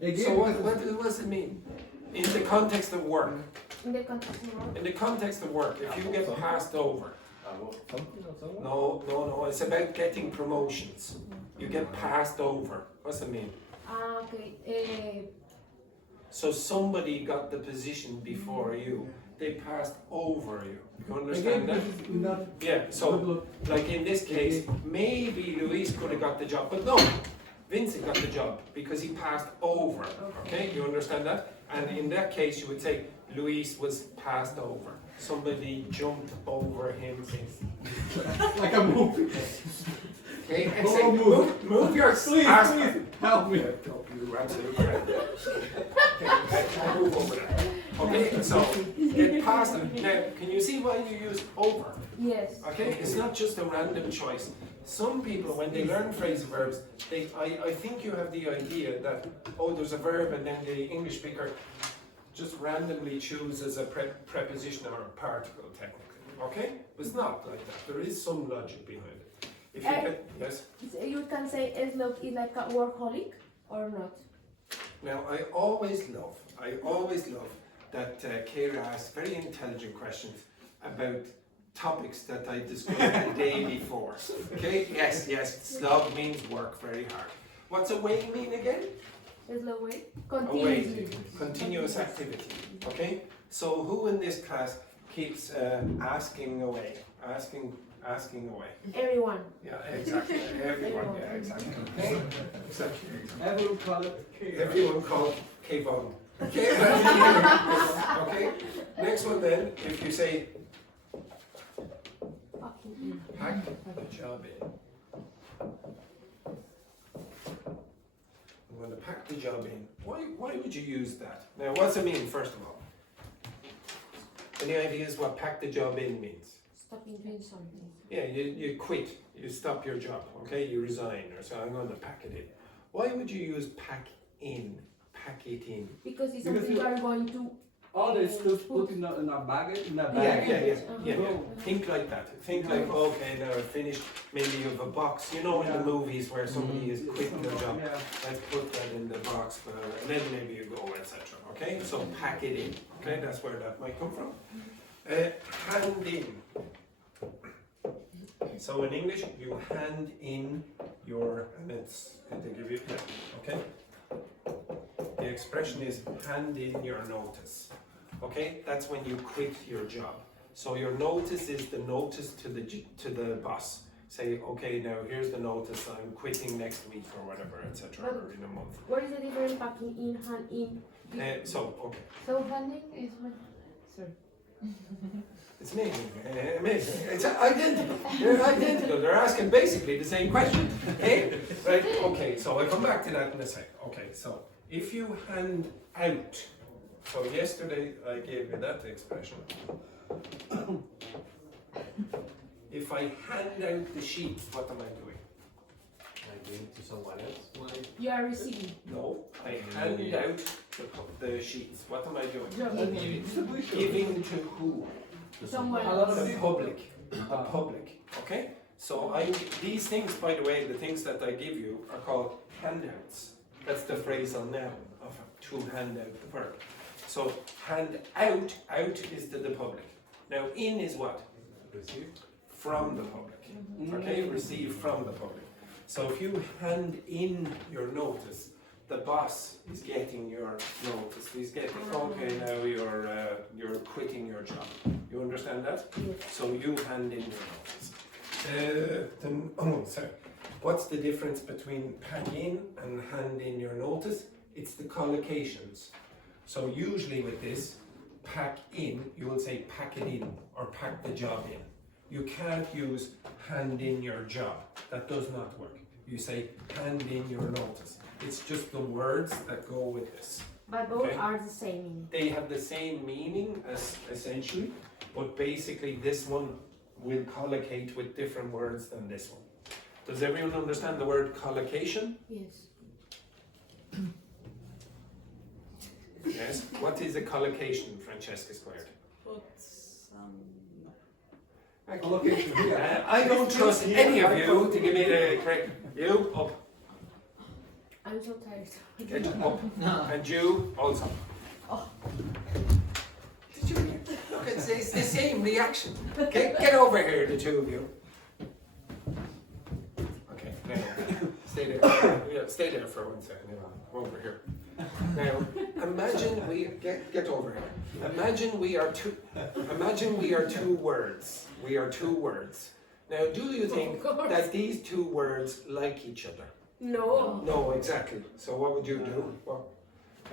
Again. So what does it mean in the context of work? In the context of work. In the context of work, if you get passed over. Something or someone? No, it's about getting promotions. You get passed over. What's it mean? Okay. So somebody got the position before you. They passed over you. You understand Again, that? this is not Yeah, so good. like in this case, maybe Luis could have got the job, but no, Vincent got the job because he passed over. Okay, you understand that? And in that case, you would say Luis was passed over. Somebody jumped over him. Like a movie. Okay, Oh, move your Please, ass. please, help me. You absolute crap. Okay, I move over that. Okay, so get past them. Now, can you see why you use over? Yes. Okay, it's not just a random choice. Some people, when they learn phrasal verbs, I think you have the idea that, oh, there's a verb and then the English speaker just randomly chooses a preposition or a particle, technically. Okay? But it's not like that. There is some logic behind it. If you yes? You can say Slog is like a workaholic or not? Now, I always love that Kira asks very intelligent questions about topics that I discussed the day before. Okay? Yes, slog means work very hard. What's away mean again? Slog way? Away, continuous activity. Okay? So who in this class keeps asking away? Asking away. Everyone. Yeah, exactly. Everyone, yeah, exactly. Okay? Exactly. Everyone call it Everyone call Kevon. Okay? Okay? Next one then, if you say pack the job in. I'm going to pack the job in. Why would you use that? Now, what's it mean, first of all? Any ideas what pack the job in means? Stopping doing something. Yeah, you quit, you stop your job, okay? You resign, or so I'm going to pack it in. Why would you use pack in, pack it in? Because it's something you are going to... all the stuff put in a bag, Yeah. Think like that. Think like, okay, now I've finished. Maybe you have a box. You know, in the movies where somebody is quitting their job, let's put that in the box, and then maybe you go, etc. Okay, so pack it in. Okay, that's where that might come from. Hand in. So in English, you hand in your, and it's, they give you, okay? The expression is hand in your notice. Okay, that's when you quit your job. So your notice is the notice to the boss. Say, okay, now here's the notice. I'm quitting next week or whatever, etc. Or in a month. What is the difference packing in, hand in? So handing is when... Sorry. it's amazing. Amazing. It's identical. They're identical. They're asking basically the same question. Okay, right? Okay. So I'll come back to that in a sec. Okay. So if you hand out. So yesterday I gave you that expression. If I hand out the sheets, what am I doing? I give it to someone else. You are receiving. No, I hand out the sheets. What am I doing? Giving to who? Someone The public. The public. Okay? So these things, by the way, the things that I give you are called handouts. That's the phrasal noun of to hand out the verb. So hand out is to the public. Now in is what? Receive. From the public. Okay, receive from the public. So if you hand in your notice, the boss is getting your notice. He's getting, okay, now you're quitting your job. You understand that? Yes. So you hand in your notice. Sorry. What's the difference between pack in and hand in your notice? It's the collocations. So usually with this, pack in, you will say pack it in or pack the job in. You can't use hand in your job. That does not work. You say hand in your notice. It's just the words that go with this. But both are the same. They have the same meaning as essentially, but basically this one will collocate with different words than this one. Does everyone understand the word collocation? Yes. Yes. What is a collocation, Francesca Squared? Put some... Collocation. I don't trust any of you to give me the correct. You up. I'm so tired. Get up. And you also. Oh. Did you look? It's the same reaction. Get over here, the two of you. Okay. Now, stay there. Yeah, stay there for 1 second. Over here. Now, imagine we get over here. Imagine we are two words. We are two words. Now, do you think that these two words like each other? No. No, exactly. So what would you do? Well,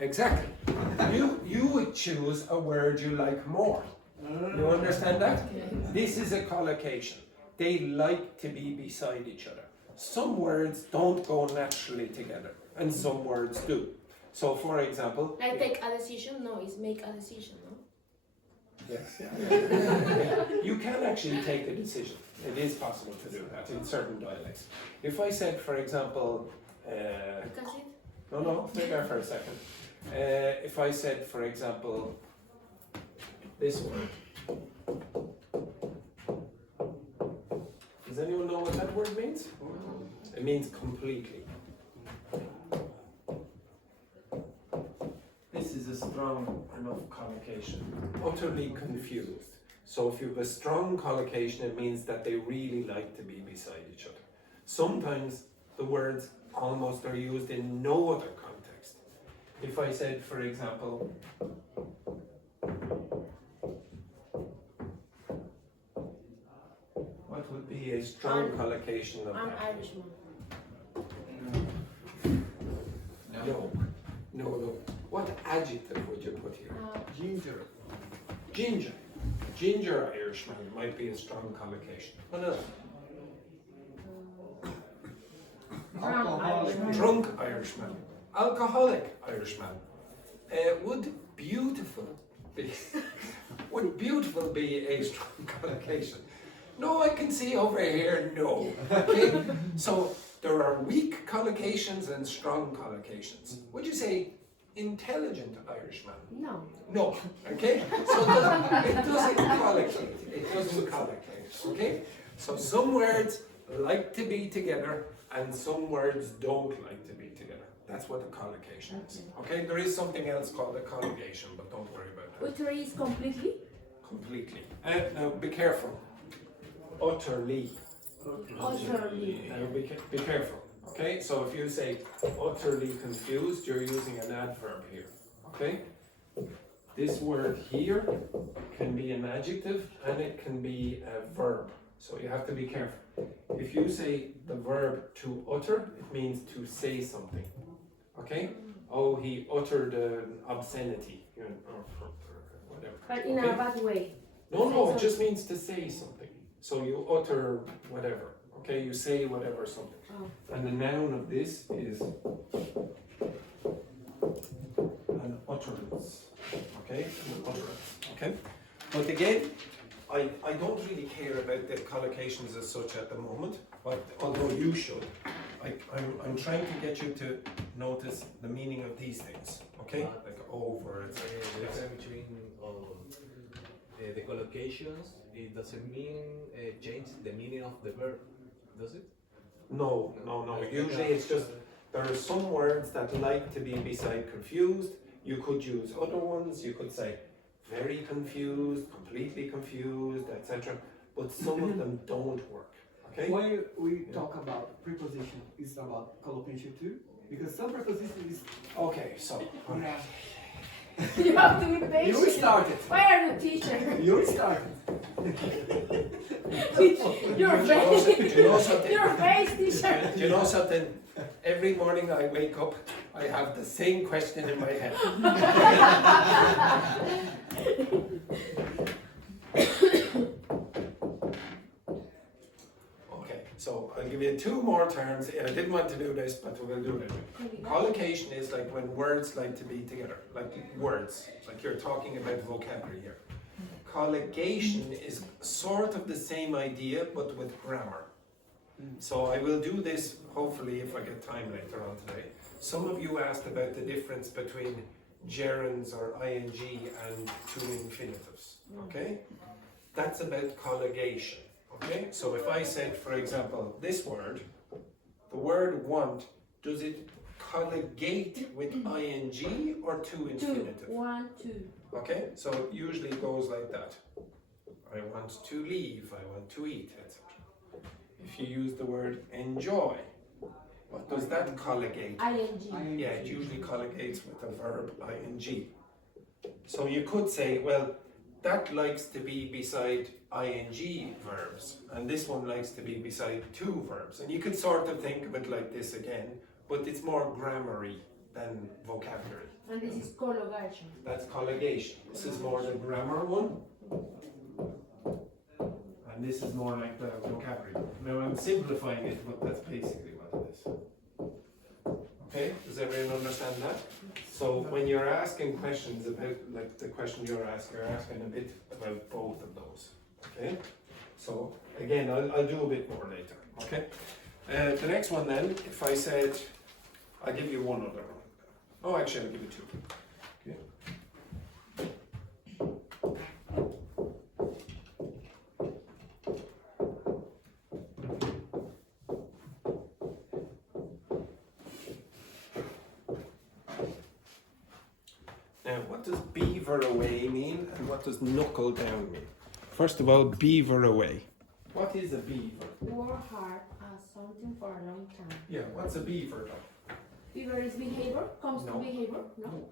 exactly. You would choose a word you like more. You understand that? This is a collocation. They like to be beside each other. Some words don't go naturally together, and some words do. So, for example, Like take a decision? No, it's make a decision, no? yes, you can actually take a decision. It is possible to do that in certain dialects. If I said, for example, Because it? no, stay there for a second. If I said, for example, this word. Does anyone know what that word means? It means completely. This is a strong enough collocation. Utterly confused. So if you have a strong collocation, it means that they really like to be beside each other. Sometimes the words almost are used in no other context. If I said, for example, what would be a strong collocation of I'm that? Irishman. No. What adjective would you put here? Ginger. Ginger. Ginger Irishman might be a strong collocation. Another. Drunk Irishman. Alcoholic Irishman. Would beautiful be a strong collocation? No, I can see over here, no. Okay? So there are weak collocations and strong collocations. Would you say intelligent Irishman? No. No. Okay? So it doesn't collocate. It doesn't collocate. Okay? So some words like to be together and some words don't like to be together. That's what a collocation is. Okay? There is something else called a colligation, but don't worry about that. Utterly is completely? Completely. Now be careful. Utterly. Utterly. Now be careful. Okay? So if you say utterly confused, you're using an adverb here. Okay? This word here can be an adjective and it can be a verb. So you have to be careful. If you say the verb to utter, it means to say something. Okay? Oh, he uttered an obscenity. Or whatever. But in Okay? a bad way. No, it just means to say something. So you utter whatever. Okay? You say whatever something. Oh. And the noun of this is an utterance. Okay? An utterance. Okay? But again, I don't really care about the collocations as such at the moment, but although you should, I'm trying to get you to notice the meaning of these things. Okay? Like over, etc. The difference between the collocations, it doesn't mean change the meaning of the verb, does it? No. Usually it's just there are some words that like to be beside confused. You could use other ones. You could say very confused, completely confused, etc. But some of them don't work. Okay? When we talk about preposition, it's about collocation too? Because some preposition is... Okay, so You have to be patient. You started. Why are you teacher? You started. Your face. Do you know something? Your face, teacher. Do you know something? Every morning I wake up, I have the same question in my head. Okay, so I'll give you two more terms. I didn't want to do this, but we'll do it anyway. Collocation is like when words like to be together, like words, like you're talking about vocabulary here. Colligation is sort of the same idea, but with grammar. So I will do this, hopefully, if I get time later on today. Some of you asked about the difference between gerunds or ing and two infinitives, okay? That's about colligation, okay? So if I said, for example, this word, the word want, does it colligate with ing or two infinitive? 1, 2. Okay, so it usually goes like that. I want to leave, I want to eat, etc. If you use the word enjoy, what does that colligate? ing. Yeah, it usually colligates with the verb ing. So you could say, well, that likes to be beside ing verbs, and this one likes to be beside two verbs. And you could sort of think of it like this again, but it's more grammary than vocabulary. And this is colligation. That's colligation. This is more the grammar one. And this is more like the vocabulary. Now I'm simplifying it, but that's basically what it is. Okay, does everyone understand that? So when you're asking questions about, like the question you're asking a bit about both of those. Okay, so again, I'll do a bit more later. Okay, the next one then, if I said, I'll give you one other one. Oh, actually, I'll give you two. Okay. Now, what does beaver away mean and what does knuckle down mean? First of all, beaver away. What is a beaver? Work hard at something for a long time. Yeah, what's a beaver though? Beaver is behavior, comes No. to behavior, no?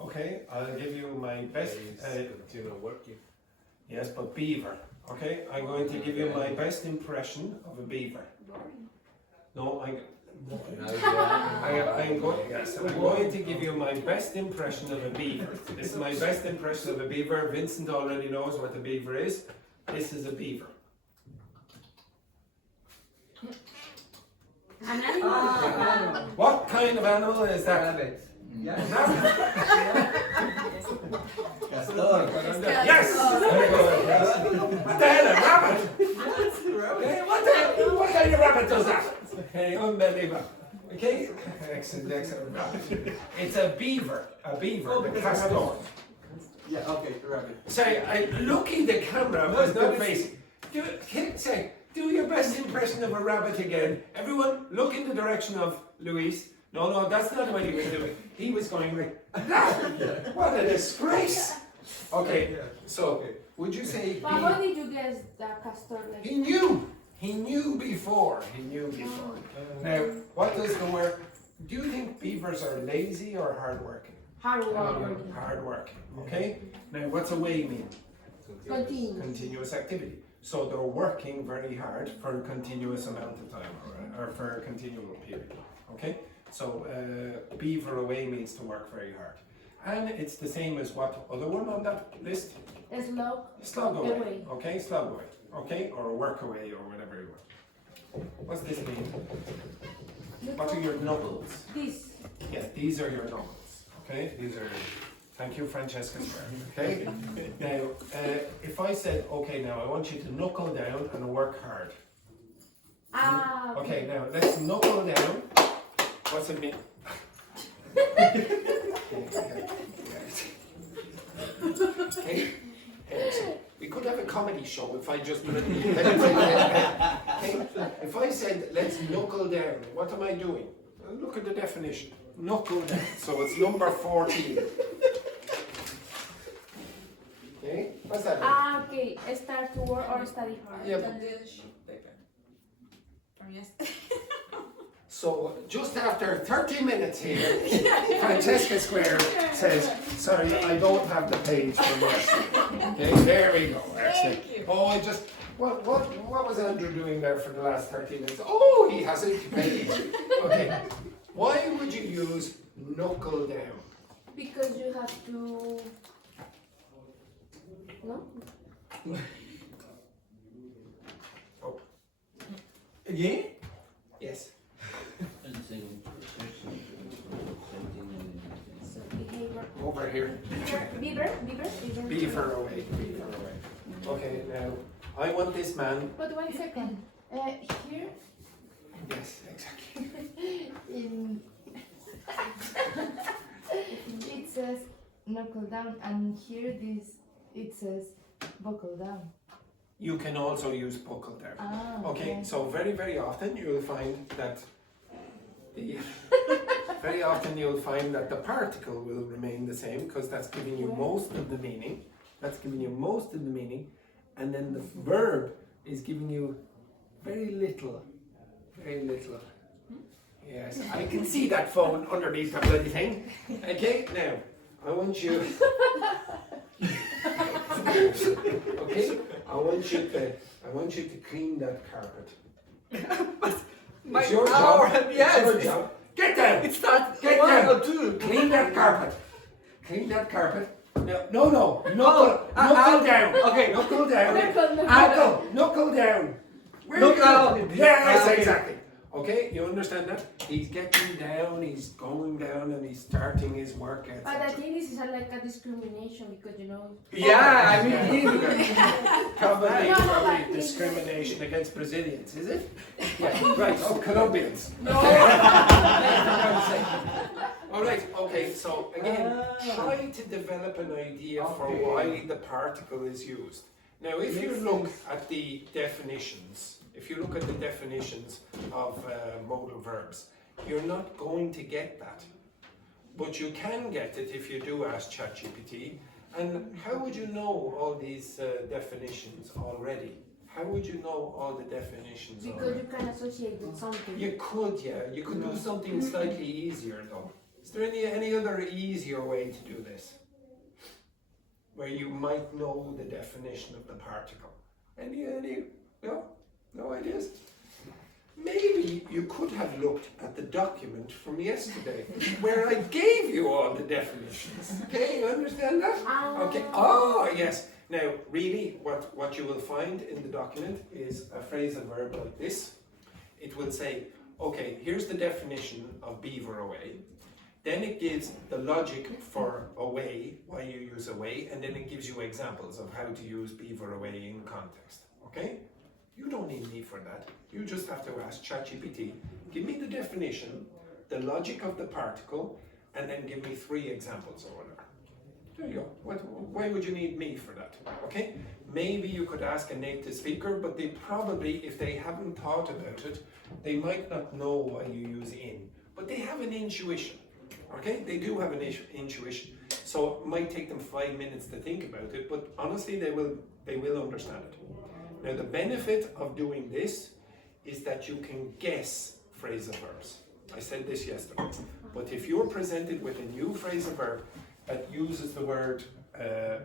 Okay, I'll give you my best. Continue working. Yes, but beaver. Okay, I'm going to give you my best impression of a beaver. No, I'm going. Yes, I'm going to give you my best impression of a beaver. This is my best impression of a beaver. Vincent already knows what a beaver is. This is a beaver. An animal. What kind of animal is that? Rabbit. Yeah. Yes! Very good, yes. What the hell, a rabbit? Okay, what kind of rabbit does that? Okay, unbelievable. Okay, excellent rabbit. It's a beaver, the castor. Yeah, okay, rabbit. Say, looking the camera was not facing. Do your best impression of a rabbit again. Everyone, look in the direction of Luis. No, that's not what he was doing. He was going like that. What a disgrace. Okay, so would you say But how did you guess that castor? Like, he knew before. Now, what does the word? Do you think beavers are lazy or hardworking? hard work. Hardworking. Okay. Now, what's away mean? Continue. Continuous activity. So they're working very hard for a continuous amount of time, or for a continual period. Okay. So beaver away means to work very hard, and it's the same as what other one on that list? Slug away. Okay, slug away. Okay, or work away, or whatever you want. What's this mean? What are your knuckles? This. Yeah, these are your knuckles. Okay, these are. Thank you, Francesca. Okay. Now, if I said, okay, now I want you to knuckle down and work hard. Okay, now let's knuckle down. What's it mean? Okay. We could have a comedy show if I just if I said let's knuckle down, what am I doing? Look at the definition. Knuckle down. So it's number 14. Okay? What's that mean? Okay. Start to work or study hard. Yeah, Than the sheet paper. From yesterday. so just after 30 minutes here, Francesca Square says, sorry, I don't have the page from yesterday. Okay, there we go. Excellent. Oh, I just, what was Andrew doing there for the last 30 minutes? Oh, he hasn't page. Okay, why would you use knuckle down? Because you have to. No? Oh. Again? Yes. So behavior. Over here. Beaver. Beaver away. Okay, now, I want this man. But 1 second. Here. Yes, exactly. In it says knuckle down, and here it says buckle down. You can also use buckle down. Okay, Okay. so very, very often you'll find that the particle will remain the same because that's giving you most of the meaning. And then the verb is giving you very little. Yes, I can see that phone underneath that bloody thing. Okay, now I want you. Okay, I want you to clean that carpet. It's your job. Yes. It's your job. Get down. It starts Get 1 down. or 2. Clean that carpet. No. Knuckle down. Okay. Knuckle down. Knuckle. Knuckle down. Look out. Yes, exactly. Okay, you understand that? He's getting down, he's going down, and he's starting his work, But I etc. think this is like a discrimination because you know. Yeah, I mean, probably, No, no, probably but- discrimination against Brazilians, is it? Yeah, right, oh, Colombians. No. All right, okay, so again, try to develop an idea for why the particle is used. Now, if you look at the definitions, of modal verbs, you're not going to get that. But you can get it if you do ask ChatGPT. And how would you know all these definitions already? How would you know all the definitions Because already? you can associate with something. You could, yeah. You could do something slightly easier though. Is there any other easier way to do this? Where you might know the definition of the particle? No ideas? Maybe you could have looked at the document from yesterday where I gave you all the definitions. Okay, you understand that? Okay. Oh, yes. Now, really, what you will find in the document is a phrasal verb like this. It will say, okay, here's the definition of beaver away. Then it gives the logic for away, why you use away, and then it gives you examples of how to use beaver away in context. Okay? You don't need me for that. You just have to ask ChatGPT, give me the definition, the logic of the particle, and then give me 3 examples or whatever. There you go. Why would you need me for that? Okay? Maybe you could ask a native speaker, but they probably, if they haven't thought about it, they might not know why you use in. But they have an intuition. Okay? They do have an intuition. So it might take them 5 minutes to think about it, but honestly, they will understand it. Now, the benefit of doing this is that you can guess phrasal verbs. I said this yesterday. But if you're presented with a new phrasal verb that uses the word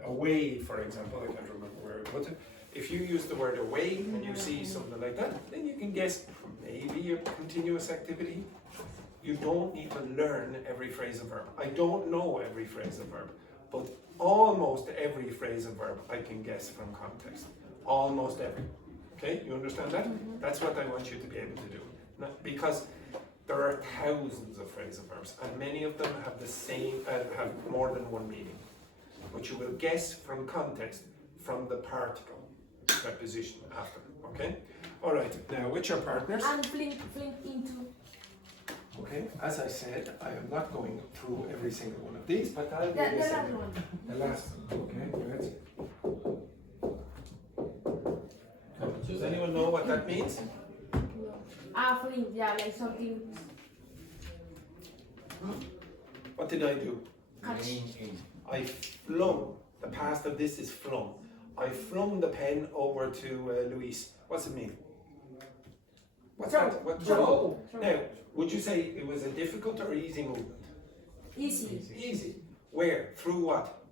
away, for example, I can't remember where I put it. If you use the word away and you see something like that, then you can guess maybe a continuous activity. You don't need to learn every phrasal verb. I don't know every phrasal verb, but almost every phrasal verb I can guess from context. Almost every. Okay, you understand that? That's what I want you to be able to do. Because there are thousands of phrasal verbs, and many of them have the same, have more than one meaning. But you will guess from context from the particle, preposition after. Okay. All right. Now, with your partners. And flink into. Okay. As I said, I am not going through every single one of these, but I'll The give you last some. one. The last one. Okay. Good. Does anyone know what that means? Flink, yeah, like something. What did I do? Catch. I flung. The past of this is flung. I flung the pen over to Luis. What's it mean? What's that? What throw? Now, would you say it was a difficult or easy movement? Easy. Easy. Where? Through what?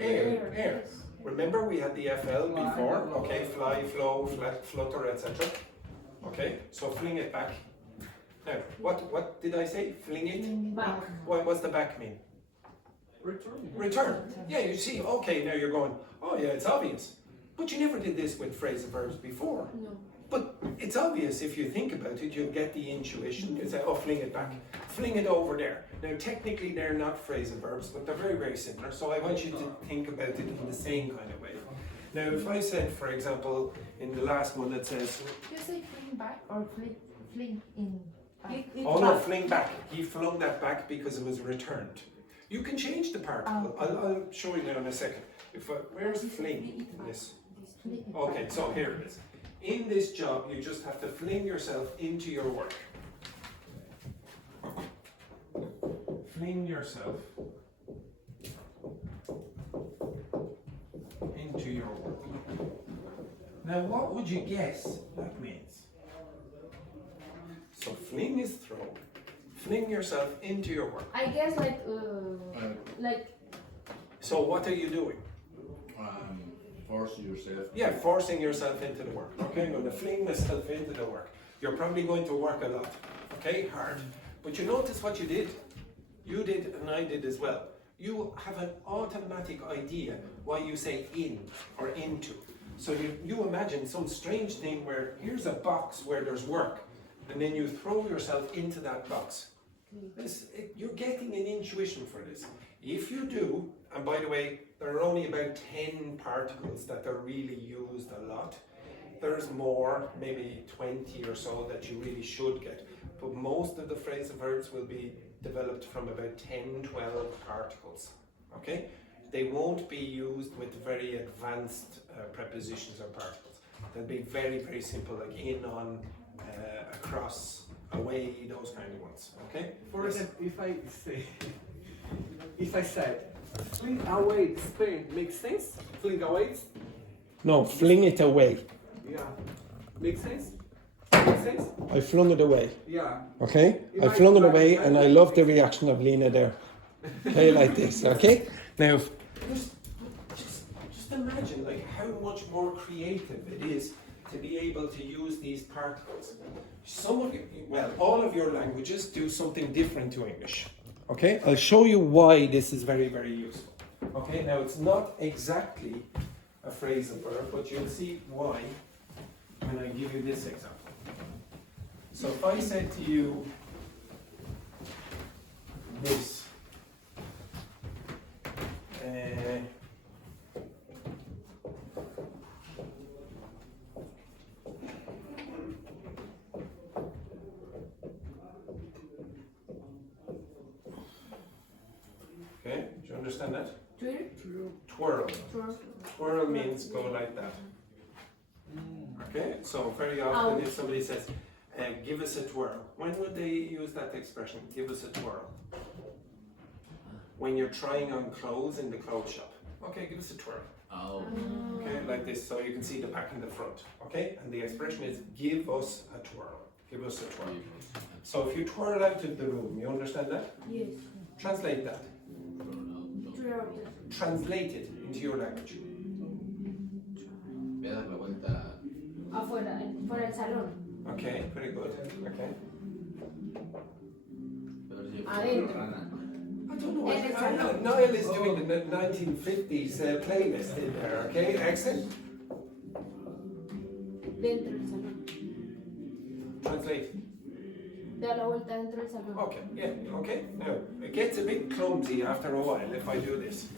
Air. Air. Remember we had the FL before, okay, fly, flow, flutter, etc. Okay, so fling it back. Now, what did I say? Fling it? Back. What's the back mean? Return. Return. Yeah, you see, okay, now you're going, oh yeah, it's obvious. But you never did this with phrasal verbs before. No. But it's obvious if you think about it, you'll get the intuition. You say, oh, fling it back. Fling it over there. Now, technically, they're not phrasal verbs, but they're very, very similar. So I want you to think about it in the same kind of way. Now, if I said, for example, in the last one, it says, You say fling back or fling in back? oh no, fling back. He flung that back because it was returned. You can change the particle. I'll show you now in a second. Where's fling in this? Fling it Okay, back. so here it is. In this job, you just have to fling yourself into your work. Fling yourself into your work. Now, what would you guess that means? So, fling is throw. Fling yourself into your work. I guess like So, what are you doing? Force yourself. Yeah, forcing yourself into the work. Okay, I'm going to fling myself into the work. You're probably going to work a lot. Okay, hard. But you notice what you did? You did and I did as well. You have an automatic idea why you say in or into. So you imagine some strange thing where here's a box where there's work and then you throw yourself into that box. You're getting an intuition for this. If you do, and by the way, there are only about 10 particles that are really used a lot. There's more, maybe 20 or so that you really should get. But most of the phrasal verbs will be developed from about 10, 12 particles. Okay? They won't be used with very advanced prepositions or particles. They'll be very, very simple, like in, on, across, away, those kind of ones. Okay? For example, if I said, fling away this pen, makes sense? Fling away? No, fling it away. Yeah. Makes sense? Makes sense? I flung it away. Yeah. Okay? I flung it away, and I love the reaction of Lena there. Okay, like this, okay? Now, just imagine like how much more creative it is to be able to use these particles. Some of you, well, all of your languages do something different to English. Okay? I'll show you why this is very, very useful. Okay? Now, it's not exactly a phrasal verb, but you'll see why when I give you this example. So if I said to you this, okay, do you understand that? Twirl. Twirl means go like that. Okay, so very often if somebody says, give us a twirl, when would they use that expression, give us a twirl? When you're trying on clothes in the clothes shop. Okay, give us a twirl. Oh. Okay, like this, so you can see the back and the front. Okay, and the expression is give us a twirl. Give us a twirl. So if you twirl out of the room, you understand that? Yes. Translate that. Translate it into your language. Voy a dar la vuelta. Afuera, por el salón. Okay, very good. Okay. Adentro. I don't know. Niall is doing the 1950s playlist in there. Okay, excellent. Dentro del salón. Translate. Da la vuelta dentro del salón. Okay, yeah, okay. Now, it gets a bit clumsy after a while if I do this.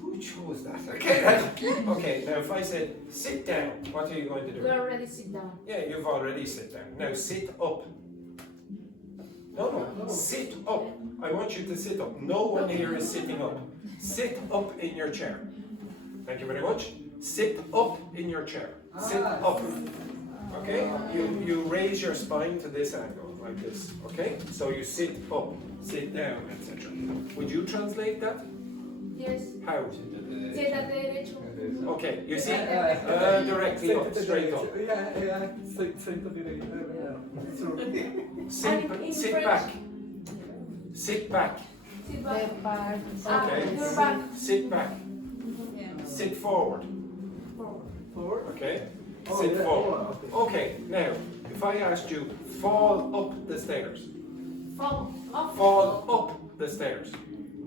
Who chose that? Okay, now if I said sit down, what are you going to do? You already sit down. Yeah, you've already sit down. Now sit up. No, sit up. I want you to sit up. No one here is sitting up. Sit up in your chair. Thank you very much. Sit up in your chair. Sit up. Okay? You raise your spine to this angle, like this. Okay? So you sit up, sit down, etc. Would you translate that? Yes. How? Siéntate derecho. Okay, you see? Directly up, straight up. Yeah, senta direito. Sit back. Sit back. Sit back. Okay. Your back. Sit back. Sit forward. Forward? Okay. Oh, Sit yeah. forward. Oh, Okay, now, if I asked you, fall up the stairs. Fall. Up. Fall up the stairs.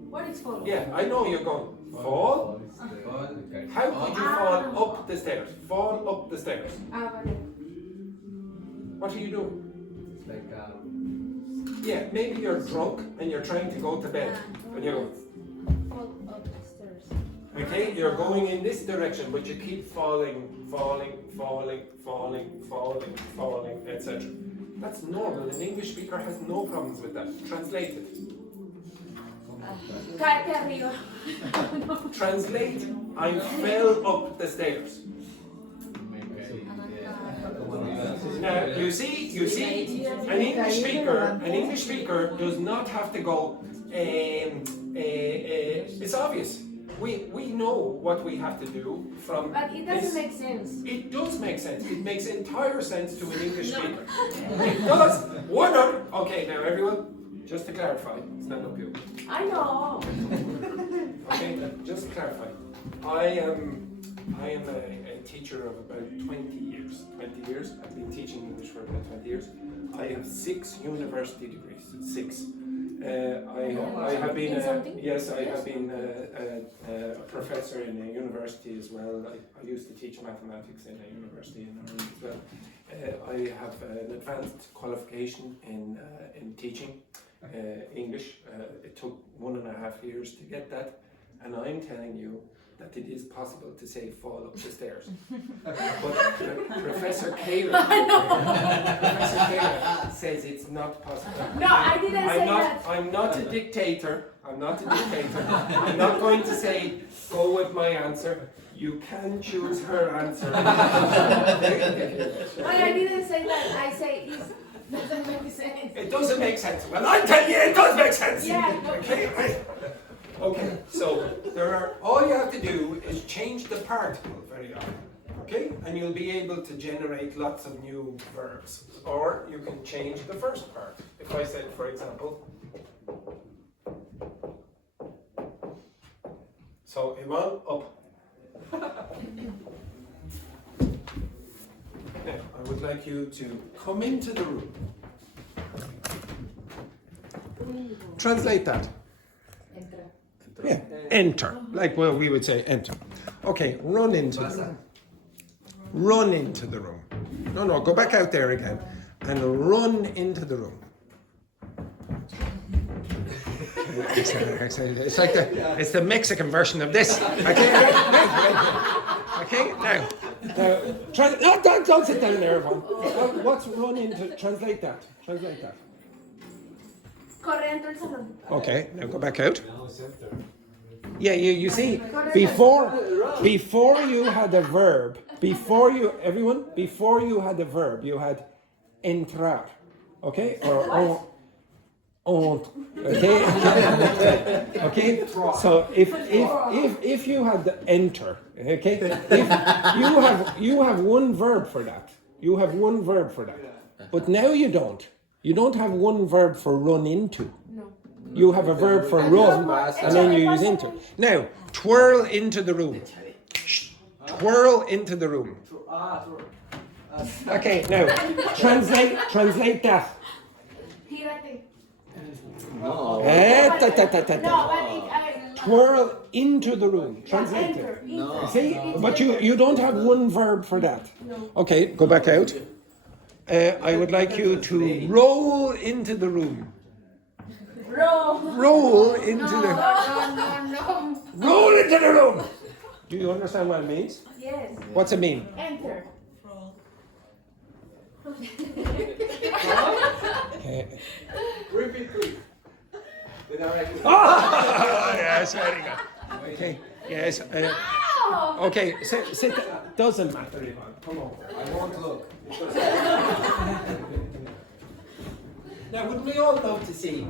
What is fall? Yeah, I know you're going. Fall? How could you fall up the stairs? Fall up the stairs. Vale. What are you doing? It's like Yeah, maybe you're drunk and you're trying to go to bed. And you go, Fall up the stairs. okay, you're going in this direction, but you keep falling, etc. That's normal. An English speaker has no problems with that. Translate it. Cáete arriba. Translate, I fell up the stairs. Now, you see, an English speaker does not have to go, it's obvious. We know what we have to do from But it doesn't make sense. It does make sense. It makes entire sense to an English speaker. It does. 100. Okay, now everyone, just to clarify, stand up you. I know. Okay, just to clarify. I am an teacher of about 20 years. 20 years. I've been teaching English for about 20 years. I have 6 university degrees. 6. I have been a professor in a university as well. I used to teach mathematics in a university in Ireland as well. I have an advanced qualification in teaching English. It took 1.5 years to get that, and I'm telling you that it is possible to say fall up the stairs. But Professor Kaler says it's not possible. No, I didn't say that. I'm not a dictator. I'm not going to say, go with my answer. You can choose her answer. But I didn't say that. I say it doesn't make sense. It doesn't make sense. Well, I tell you, it does make sense. Yeah. No. Okay, so all you have to do is change the particle very often, okay? And you'll be able to generate lots of new verbs. Or you can change the first part. If I said, for example, so Iman, up. Now, I would like you to come into the room. Translate that. Yeah, enter. Like well, we would say enter. Okay, run into the room. Run into the room. No, go back out there again. And run into the room. It's like it's the Mexican version of this. Okay, now don't sit down there, everyone. What's run into? Translate that. Corriendo el salón. Okay, now go back out. Yeah, you see, before you had a verb, before you had a verb, you had entrar, okay, or okay, okay. So if you had the enter, okay, if you have one verb for that, but now you don't. You don't have one verb for run into. No. You have a verb for run, and then you use into. Now, twirl into the room. Twirl into the room. Okay, now, translate that. Gírate. No. No, Twirl into the room. Translate it. No. See, but you don't have one verb for that. No. Okay, go back out. I would like you to roll into the room. Roll into the. No. Roll into the room. Do you understand what it means? Yes. What's it mean? Enter. Okay. Repeat, please. Oh, yes, very good. Okay, yes. Okay, sit. Doesn't matter, Ivan. Come over. I won't look. Now, wouldn't we all love to see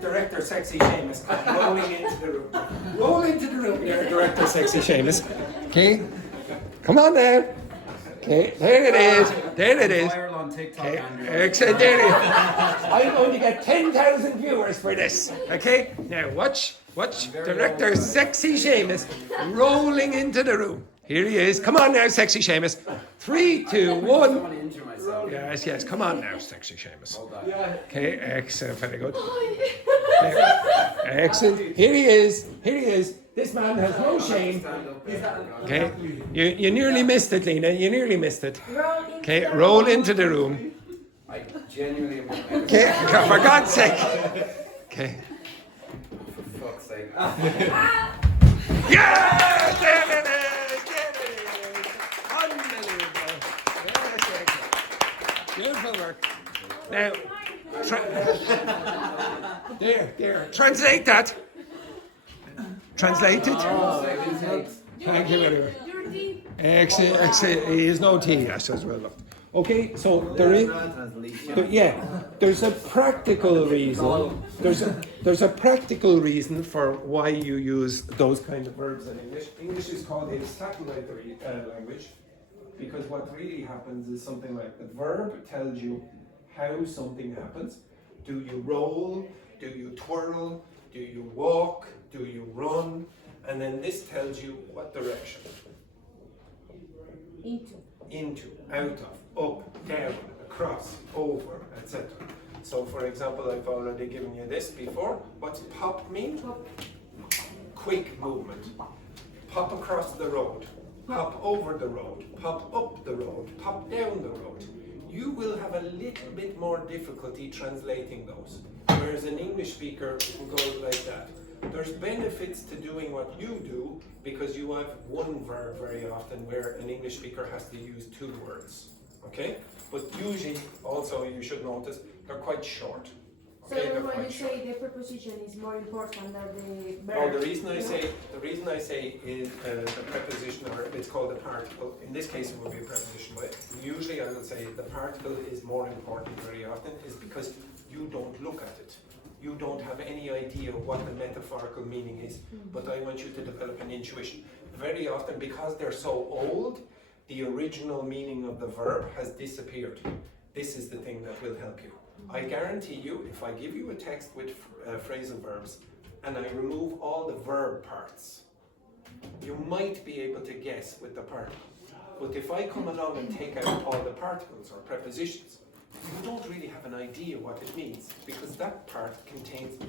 Director Sexy Seamus come rolling into the room? Roll into the room, there, Director Sexy Seamus. Okay, come on now. Okay, there it is. Viral on TikTok, Andrew. There it is. I'm going to get 10,000 viewers for this. Okay, now watch Director Sexy Seamus rolling into the room. Here he is. Come on now, Sexy Seamus. 3, 2, 1. Yes. Come on now, Sexy Seamus. Okay, excellent. Very good. Excellent. Here he is. This man has no shame. Okay, you nearly missed it, Lena. You nearly missed it. Okay, roll into the room. I genuinely am. Okay, for God's sake. Okay. For fuck's sake. Yes! There it is! Unbelievable. Yes. Beautiful work. Now, there. Translate that. Translate it. Thank you very much. Excellent. He is no tea, yes, as well. Okay, so there's a practical reason. There's a practical reason for why you use those kind of verbs in English. English is called a satellite language because what really happens is something like the verb tells you how something happens. Do you roll? Do you twirl? Do you walk? Do you run? And then this tells you what direction. Into, out of, up, down, across, over, etc. So for example, I've already given you this before. What's pop mean? Pop. Quick movement. Pop across the road, pop over the road, pop up the road, pop down the road. You will have a little bit more difficulty translating those. Whereas an English speaker can go like that. There's benefits to doing what you do because you have one verb very often where an English speaker has to use two words. Okay? But usually also you should notice they're quite short. So Okay, they're when quite you short. say the preposition is more important than the verb. No, the reason I say is the preposition, or it's called a particle. In this case, it would be a preposition, but usually I will say the particle is more important very often, is because you don't look at it. You don't have any idea what the metaphorical meaning is, but I want you to develop an intuition. Very often, because they're so old, the original meaning of the verb has disappeared. This is the thing that will help you. I guarantee you, if I give you a text with phrasal verbs and I remove all the verb parts, you might be able to guess with the particle. But if I come along and take out all the particles or prepositions, you don't really have an idea what it means because that part contains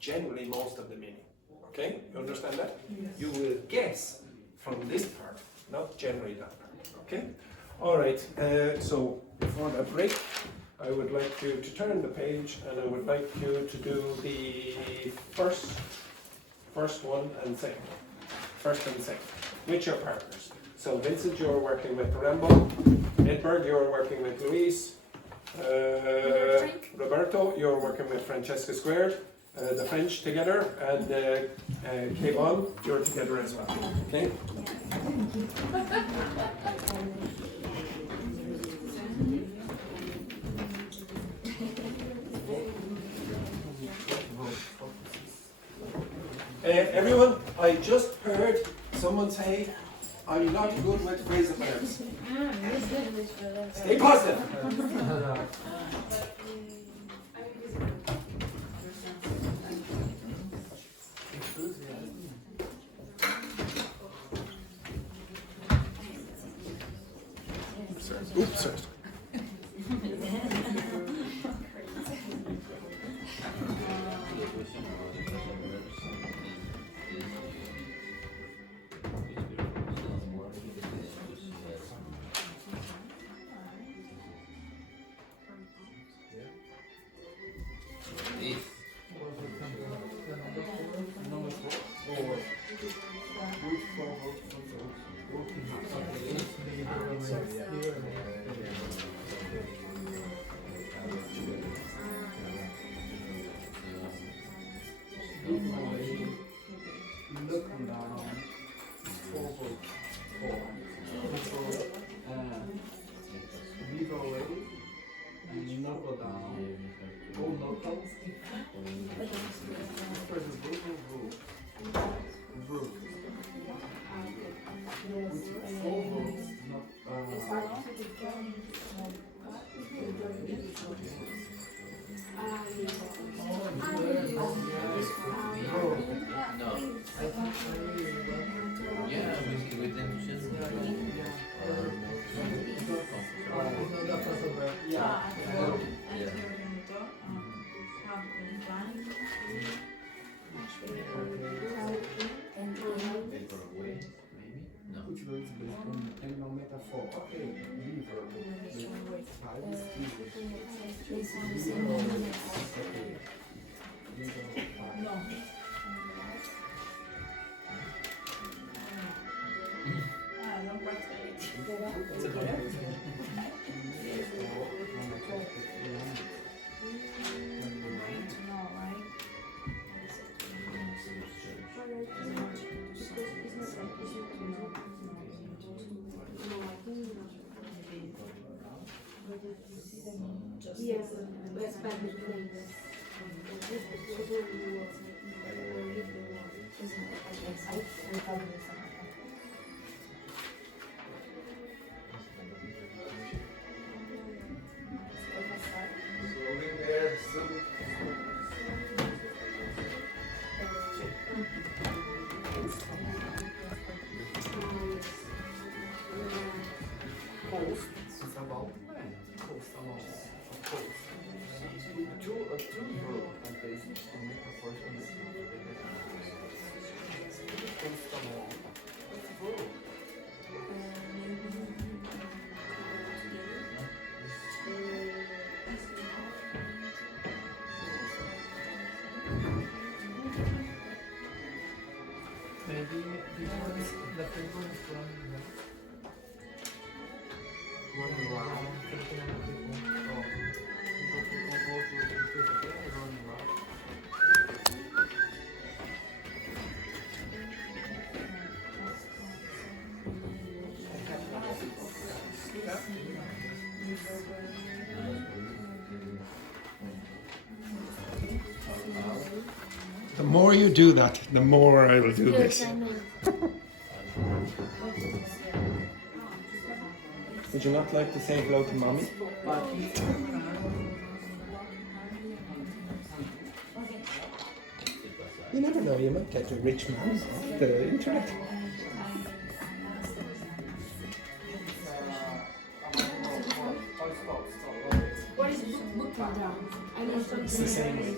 generally most of the meaning. Okay? You understand that? Yes. You will guess from this part, not generally that part. Okay? Alright, so before the break, I would like you to turn the page and I would like you to do the first one and second one. First and second, with your partners. So Vincent, you're working with Rambo. Edward, you're working with Luis. Roberto, you're working with Francesca Squared. The French together, and Kevon, you're together as well. Okay? Everyone, I just heard someone say, I'm not good with phrasal verbs. Stay positive. Oops, sorry. Yes, that's bad. The people is running well. Running around. The more you do that, the more I will do this. Yes, I know. Would you not like to say hello to mommy? You never know, you might get a rich man off the internet. What is book down? I know something. It's the same way.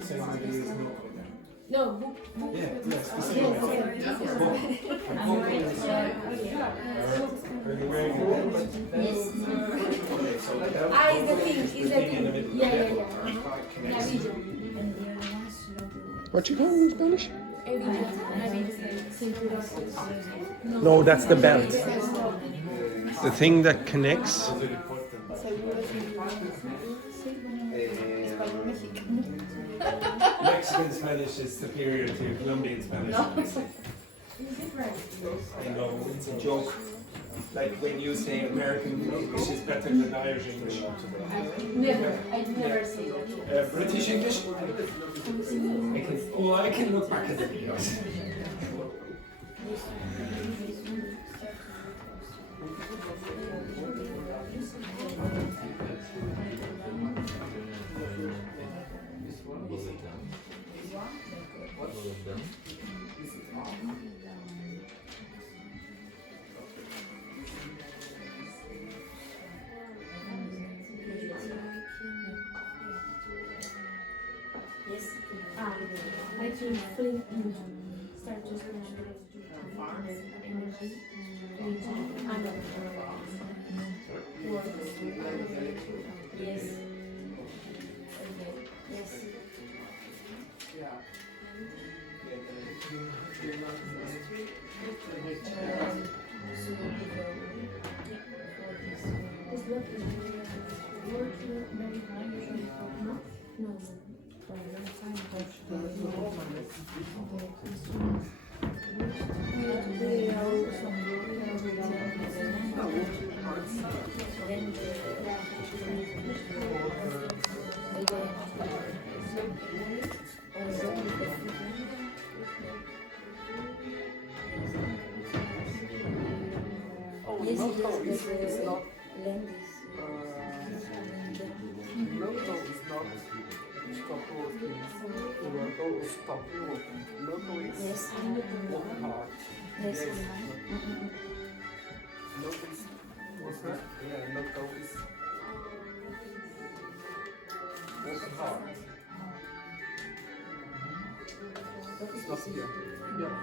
Same way they use milk. No, book. Yeah, yes, the same way. Are you wearing your helmet? Yes. Okay, so that Ah, is the thing, is the thing in the thing. middle. Yeah. Connects. Navillo. What you call in Spanish? Navillo. Cinturón. No, that's the belt. The thing that connects. Mexican Spanish is superior to Colombian Spanish. I know, it's a joke. Like when you say American English is better than Irish English. Never. I've never seen that. British English? I can look back at the videos. Yes. I can flip start to energy. Yes. Okay. Yes. Yes, Local yes, is not. land is Local is not stop working. Local is stop working. Local is yes, work hard. yes, Local is what's that? Yeah, local is work hard. Stop here. Yeah.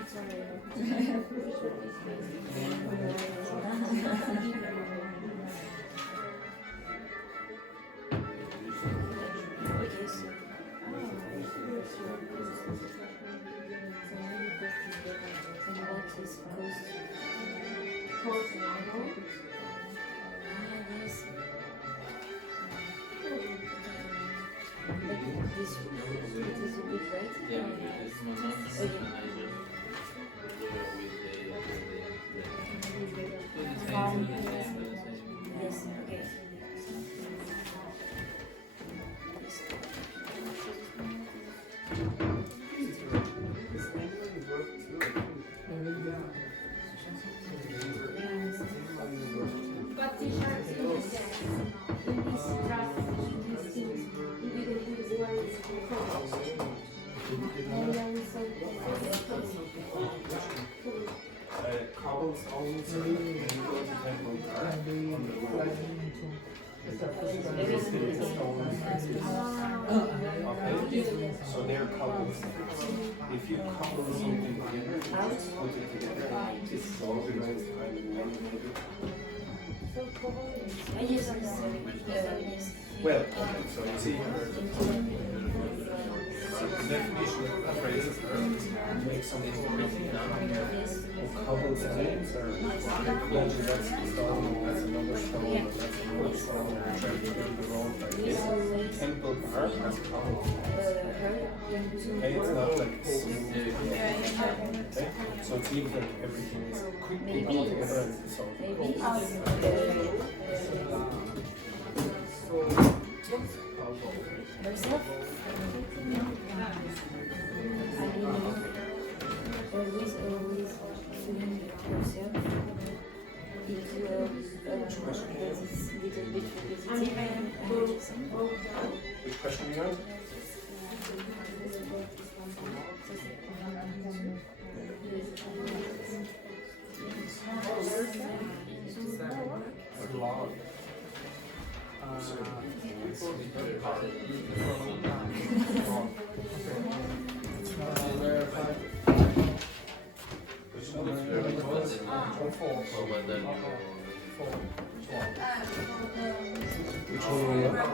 it's alright. Okay, so what is coast? Yes. But this it is a bit right? Yeah, it's my mom's Okay. and I just Yes, okay. But t-shirts in this draft, in these things, we didn't do the words close. And then we said Cobbles also Okay, so they're cobbles. If you cobble something together, you just put it together, it's organized kind of maybe. Yes, yes. Well, okay, so you see definition of a phrasal verb is to make something written down. Colligation or mention that's the stone, that's another stone, or that's another stone, or trying to build the road like this. Temple bar, that's a column. Okay, it's not like smooth. Okay, so it seems like everything is quickly put together and solved. Always feeling yourself. It will that is little bit repetitive. Which question you got? Which one are you on?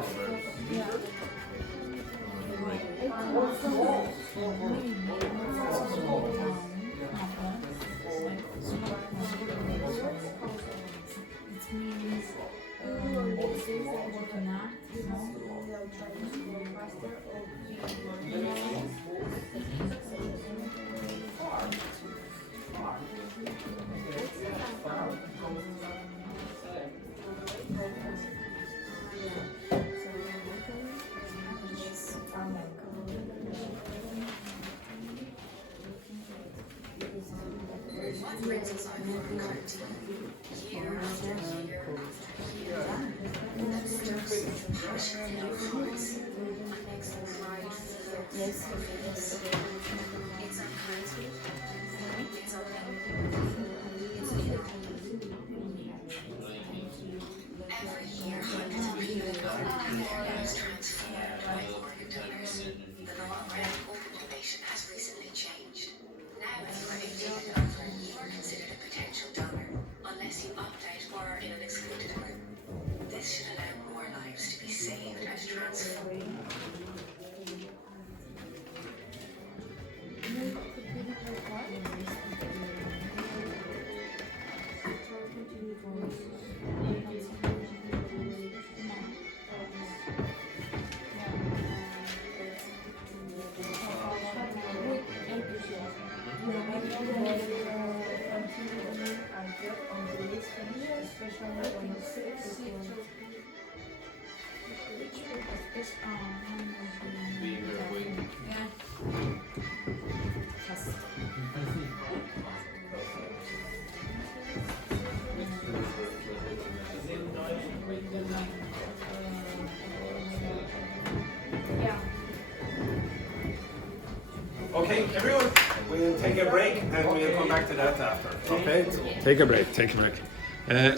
Okay, everyone, we'll take a break and we'll come back to that after. Okay? Take a break, take a break.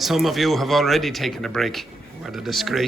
Some of you have already taken a break. What a disgrace.